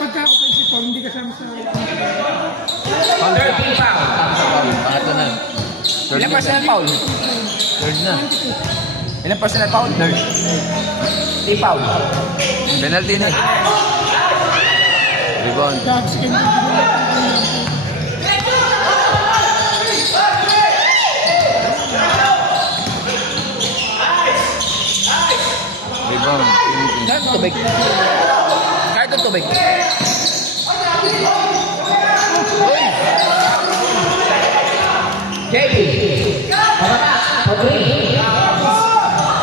Pagka-offensive foul, hindi kasama sa... 13 foul. Pangatlo na. Third Ilang na. personal foul? Third na. Ilang personal foul? Third. 3 foul. Penalty na. Rebound. Dogs can be Rebound. Kahit tubig. Kahit ang tubig. JB. Pababa. Pabri.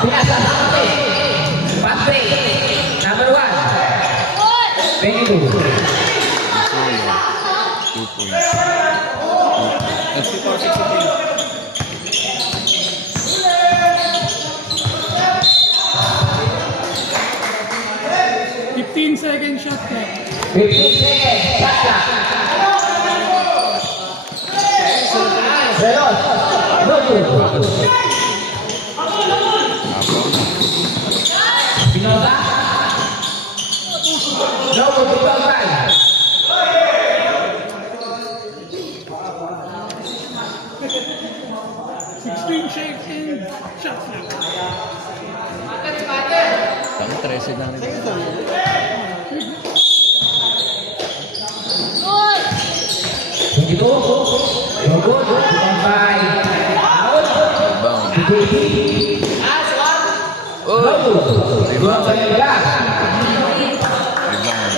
Pinasa sa kapatid. Patrick. Number 1. 22. 2 points. 15-second shot clock. 15 seconds. Shot clock. Relos. No good. Pinoza. No good. Rebound time. 16-second shot clock. Tama, 13 lang rin. 22. No good. Rebound by out. Rebound. PJT. Oh! No good. Rebound by Edgar. Rebound.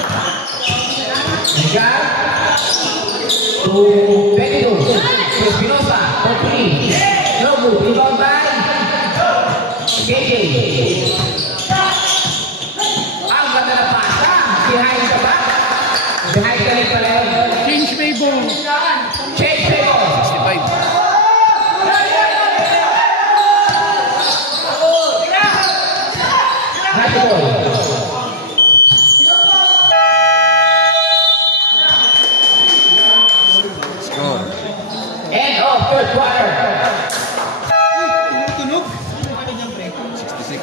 Edgar. To 22. Espinosa. For 3. No good. Rebound by KJ. Ang ganda na pasa. Behind the back. Behind the net pala. Change may ball. Change table. 65. Nice ball. Score. End of third quarter. 66.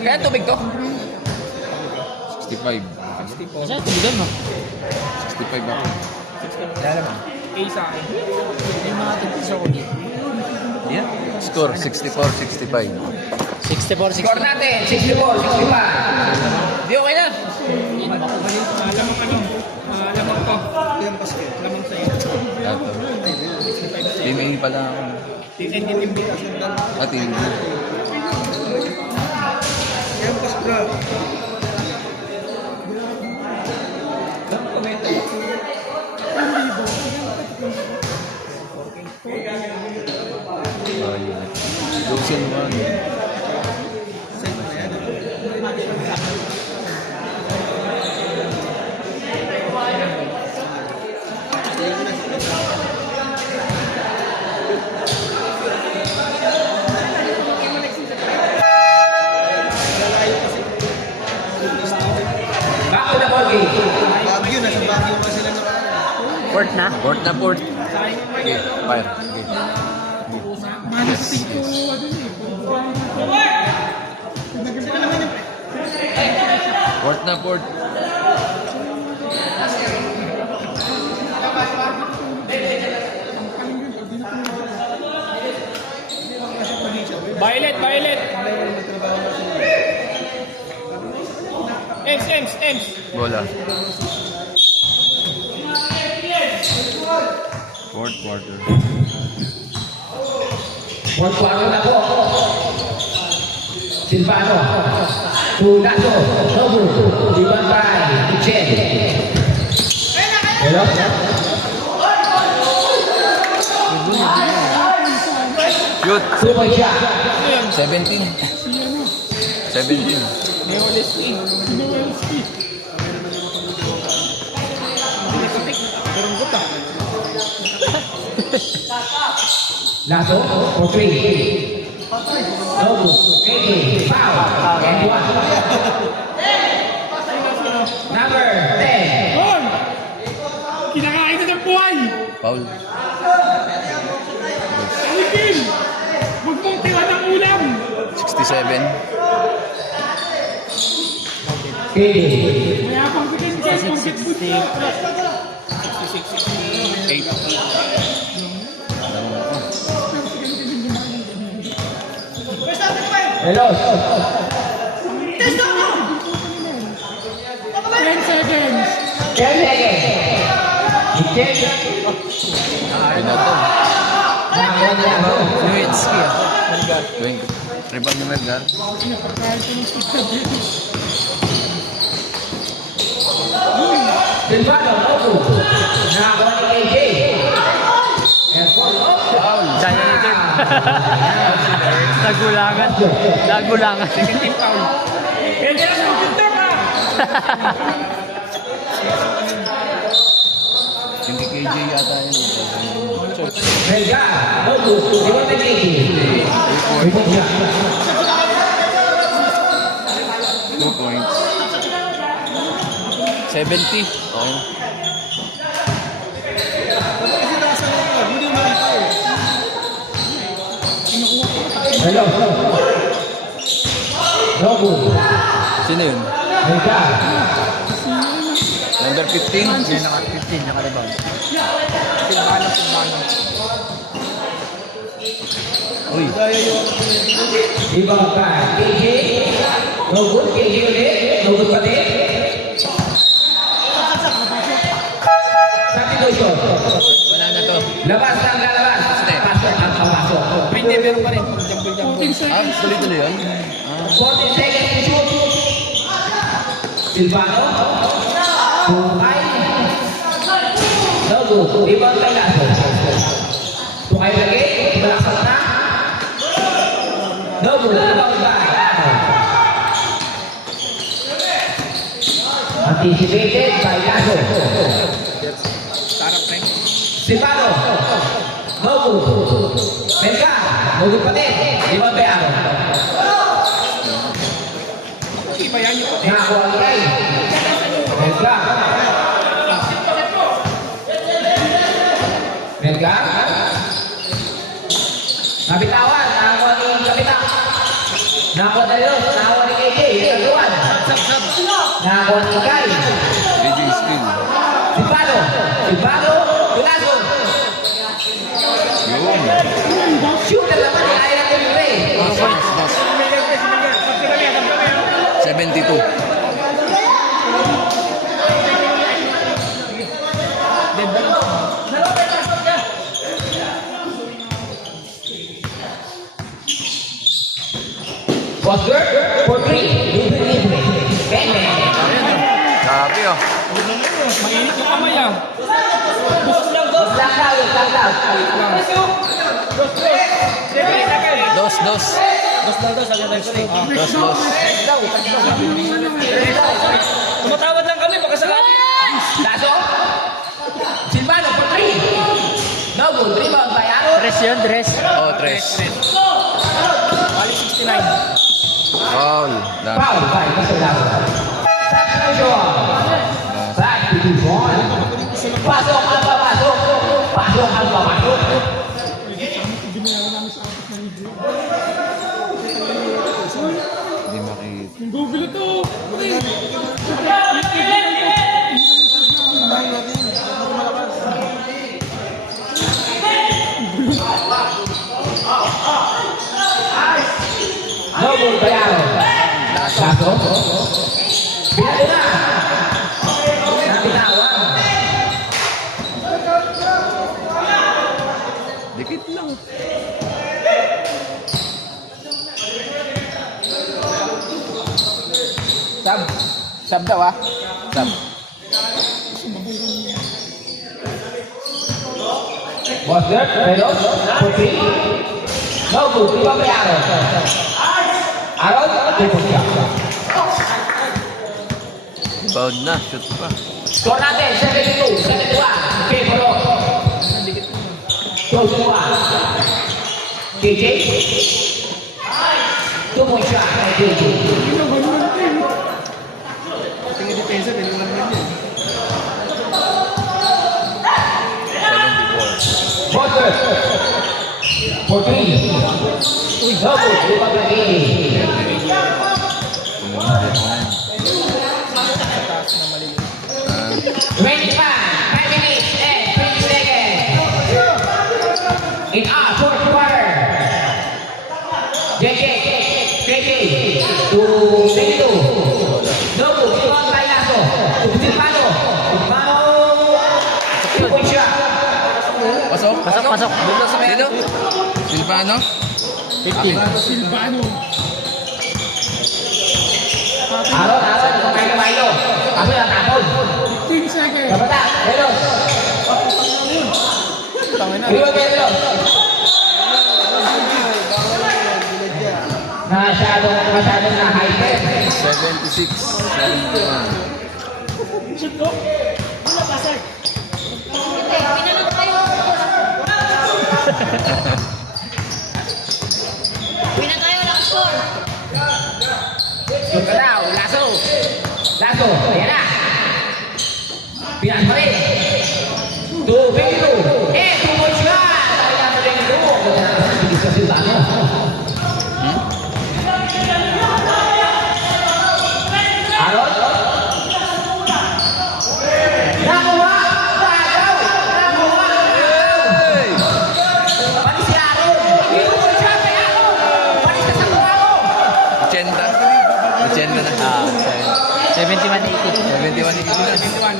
Kaya tubig to? 65. Kasi tubigan mo. 65 ako. A sa akin. Yung mga tagpis ako dito. Yeah. Score, 64-65. 64, Score natin. 64, 65. Di okay na. Malamang to. Lamang sa'yo. Ato. Team A pala ako. Team B. Ah, Team B. Dosen man. Bago na ball game. Port na. Port na port. Okay, fire. Okay. Manasting ko, ano Port na port. Violet. Ems. Bola. Fourth quarter. Fourth quarter na po. Silvano. Tunaso. Nobu. Rebound by Michel. Hello? Shoot. 2-point shot. 17. 17. Lasso for 3. Nobu. KJ. Foul. And 1. Number 10. Hoy! Kinakain na ng buhay! Foul. Alipin! Huwag mong tira ng ulam! 67. KJ. Kaya pang bikin ka, pang bitbut ka. 8. Hello. 10 seconds! 10 seconds. Michel. Ayun na to. Nakakuha niya ako. Nowinski ah. Rebound ni Melgar. Napakain ko ng stick na dito. Silvano. Nobu. Nakakuha ni KJ. And Foul. Janitor. Nagulangan. Second team foul. Pwede na sa pintor ka! Yung kay KJ yata yun. Melgar. Nobu. Rebound by KJ. Rebound shot. 2 points. 70. Okay. Kasi nasa hindi mo makita eh. Hello. Robo. Sino yun? Mega. Number 15? Yung naka-15, naka-rebound. Uy. Ibang ka. KJ. No good. KJ ulit. No good pati. Substitution. Wala na to. Labas ang lalabas. Pasok ang papasok. Ay, hindi, meron pa rin. Jumble. 14 Ah, seconds. tuloy-tuloy yun? 40 seconds to shoot. Silvano. Tukay. No good. Ibang kailaso. Tukay lagi. Balaksak na. No good. Ibang back. Anticipated by Lazo. Sarap rin. Silvano. No good. Melka. No good pati. Ibang bayaro. Iba yan yung puti. Nakakuha ang try. Melka. Melka. Nabitawan. Nakakuha ni Kapitan. Nakakuha na yun. Nakakuha ni KJ. Nakakuha. Nakakuha ni Kai. AJ Steel. Silvano. Silvano. Tulaso. Yun. Shoot na naman ni Ayla Telibre. Dos. 72. Bosger for 3. Libre. Bang. Sabi oh. Mainit yung kamay ah. Dos. Dos. Tumatawad lang kami, baka sakali. Lazo. Silvano for 3. No good. Rebound by Aro. Dress yun, dress. Oh, tres. Bali 69. Foul. Dami. Foul by Casolano. Substitution. Substitution. Pasok ang papasok. Pasok ang papasok. Hindi makita. Yung Google ito. No good by Aro. Lazo. Pinalo na. Nabitawan. Dikit lang. Sab daw ah. Sab. Bosger. Relos. For 3. No good. Rebound by Aro. Aaron. Triple shot. Rebound na. Shoot pa. Score natin, 72, 71. Okay, bro. Close to 1. KJ. 2-point shot. KJ. Tingin depensa, ganun lang yan. 74. Bosger. 14. No good. Rebound by KJ. Ready time. 5 minutes and 20 seconds. In our fourth quarter. JJ. To 22. No good. Rebound by Lazo. To Silvano. Silvano. 2-point shot. Pasok. Pasok. Sino? Silvano? 15. Silvano. Aaron. Kumain ka Milo. Ako yung tapon. 15 seconds. Kapata. Relos. Relos. Masyadong na hyper. 76. 71. Shoot ka daw. Lazo. Ayan na. Pinas pa rin. 2-22. Eh, 2 points ka! Kaya sa 22. Ganda na sa bilis kasi tayo. Aaron? Nakuha! Tagaw! Nakuha! Panis si Aaron! Ito po siya kay Aaron! Panis ka sa kuha ko! 80 na. 71-80. 71 na.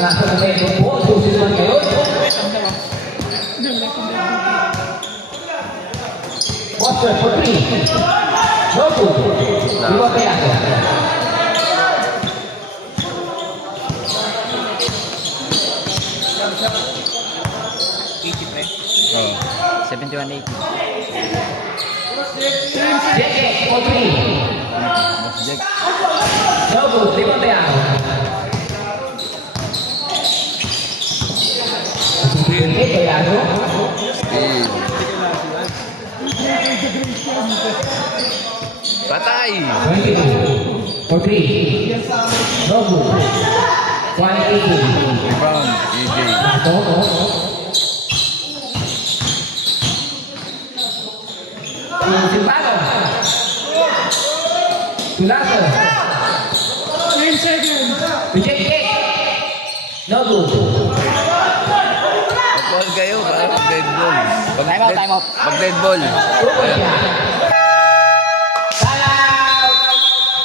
Nasa momento po, susunod kayo. Hindi, wala pang dahil. Watcher for 3. No good. Iwa kaya ko. Oh. 71-80. Jeke for 3. Jack. No good. Iwa kaya ko. Jeke kaya ko. Eh. Patay! 22 for 3. No good. 180. Rebound. AJ. Ito. Silvano. Tulaso. 10 seconds. Reject kick. No good. Ball kayo, parang dead ball. Time out. Pag dead ball. Ayan.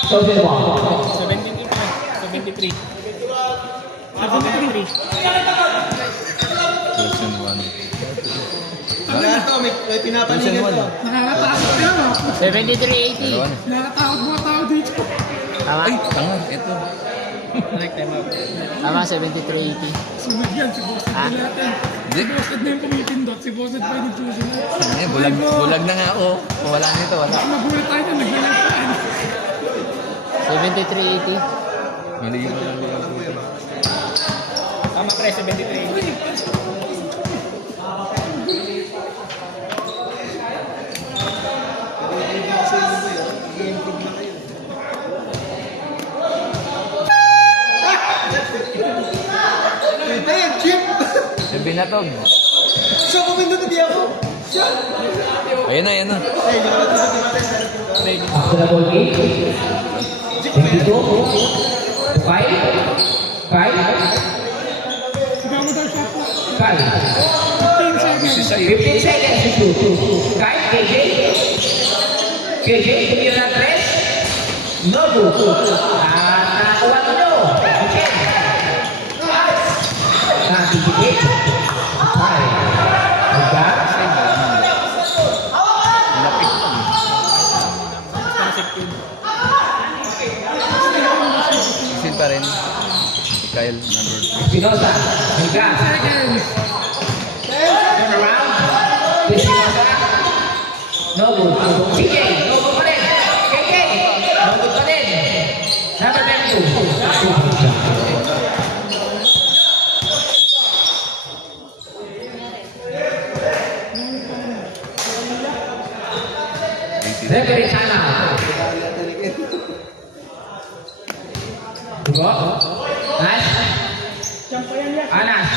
Social ball. 73 pa. 73. 73. Person 1. Wala to, may pinapalingan to. Nakakatakot ka naman. 73-80. Dalawa na. Nakakatakot mga tao dito. Tama? Ay, tanga. Ito. Tama, 73-80. Sunod yan, si Bossed Ah? na natin. Di. Si Bossed na yung pumipindot. Si Bossed pa yung susunod. Eh, bulag na nga ako. Kung wala nito, wala. Magulat tayo na naglalagpaan. 73-80. Mali mo lang bulag. Tama pre, 73. Ayun, chip! Sabi na to. Siya kumindot, hindi ako. Siya! Ayan na, ayan na. Ay, hindi ko natin. After the ball game. 22. 5. 5. Sigaw mo daw shot clock. 5. 15 seconds. Si Sayo. 15 seconds to shoot. Kyle, KJ. KJ, tumira ng 3. No good. At nakuha nyo. Michelle. Natigit. 5. Hanggang. Lapit pa. Sin pa rin. Si Kyle, number 2. Espinosa. Hanggang. Seconds. Turn around. Espinosa. No good. CJ. No good pa rin. KJ. No good pa rin. Number 22. Referee timeout. Diba? Anas? Anas?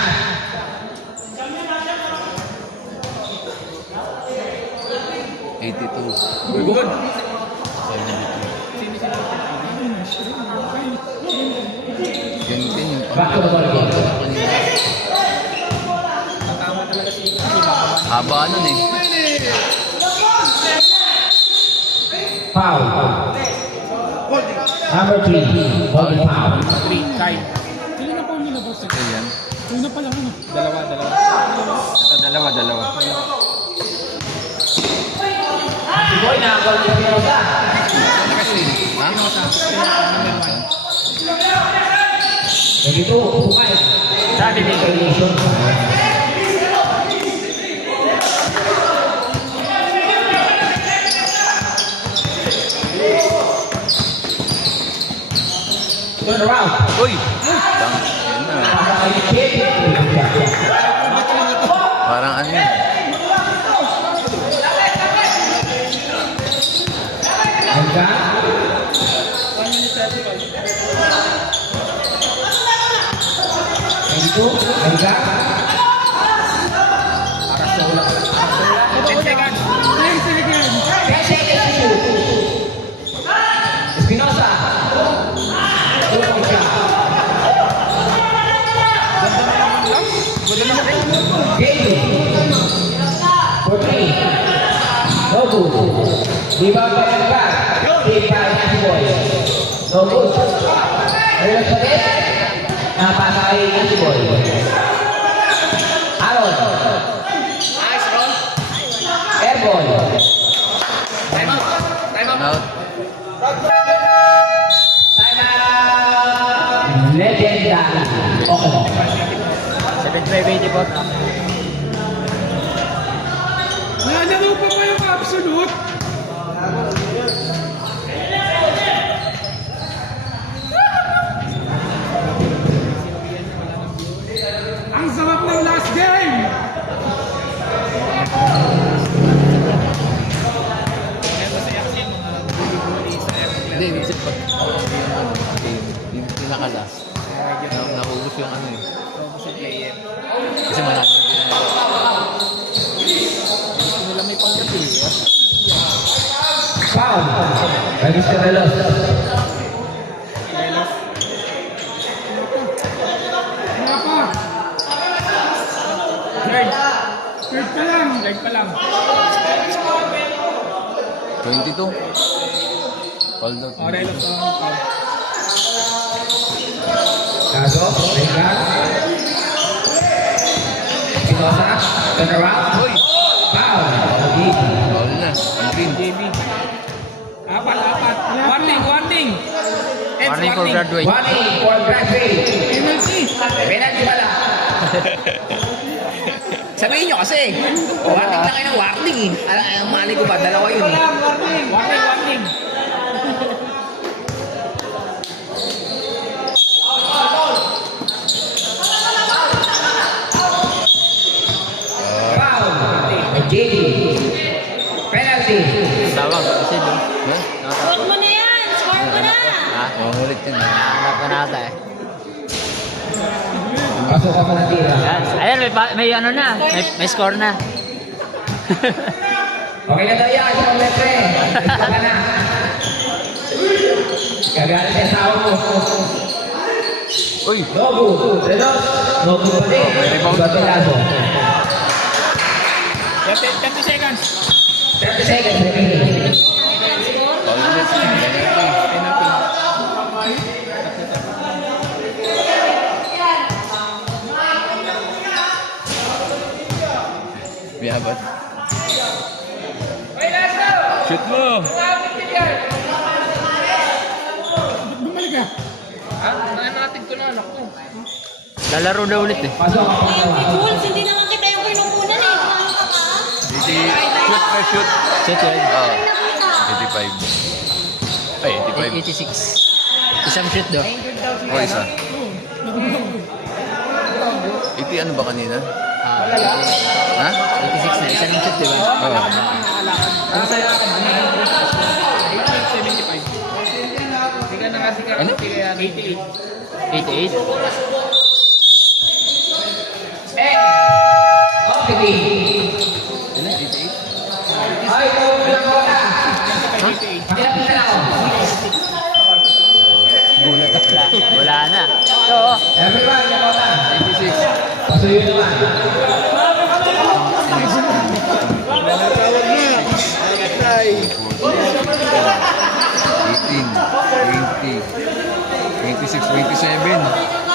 Good. Good. 72. Yan din yung Back to the ball game. Haba nun eh. Foul. Number 3. Holding foul. 3, Kyle. Ilan na po ang nilabas? Ito yan. Una pa lang ano. Dalawa. Ito, dalawa. Si Boy na ang goal kick nila sa. Ano kasi? Ha? Ganito, bukay. Sabi ni violation. Turn around. Uy! Yan na. Para kay Kip. Parang ano yun. Hanggang Shoot. Hangga. 10 seconds. 10 seconds. 10 seconds to shoot. Espinosa. Shoot siya. Gay. For 3. No good. Rebound by Hangga. Big by Nasty Boy. No good. Ayun sa net. Napasa kay Nasty Boy. Aaron. Nice, roll. Airball. Time out. Time out. Out. Legendary. Okay. 75-80 po. Nalaro pa ba yung absolute? Ang sarap ng last game! Hindi, minsan pag yung pinakalas, naubos yung ano eh. Kasi marami yung ginagawa. Nila may pang-gabi. Foul. Bagi sa Relos. Wala pa. Third. Third pa lang. Third pa lang. 22. Hold out. Morelos ang foul. Kaso. Hangga. Espinosa. Turn around. Uy! Foul. Foul na. Ang green. JB. Apat. Warning. Eds, Warning for graduate. Warning for graduate. Penalty. Penalty pala. Sabihin nyo kasi. Warning na kayo ng warning eh. Ang mali ko ba? Dalawa yun eh. Warning. Foul. JD. Penalty. Tawag. Kasi doon. Yan. Score mo na yan! Score mo na! Ha? Mangulit yun. Nahanap ka na ata eh. Pasok ako na tira. Yan. Ayan, may ano na. May score na. Okay na daw yan. Isang letre. Ito ka na. Kagalit sa asawa mo. Uy! No good. Relos. No good pa din. Batilaso. 30 seconds. 30 seconds remaining. Foul ulit. Penalty. Biyabat. Shoot mo! Bumalik ka. Natin ko na anak ko. Lalaro na ulit eh. Pasok ako na Si Jules, hindi naman kita yung pinupunan eh. Ano ka ba? Shoot na shoot. Shoot yun. Oo. Ano ka? 85. Ay, 85. 86. Isang shoot do. O, isa. 80 ano ba kanina? Ha? 86 na. Isang shoot diba? Oo. Ano sa'yo? 75. Hindi ka na kasi Ano? 88. 88. Okay. Ano? 88? Ay, ito lang ako na. 88. Pinapitan ako. Wala na. Oo. Everyone, ako na. 96. Pasuyo naman. Eighteen, 20, 26, 27.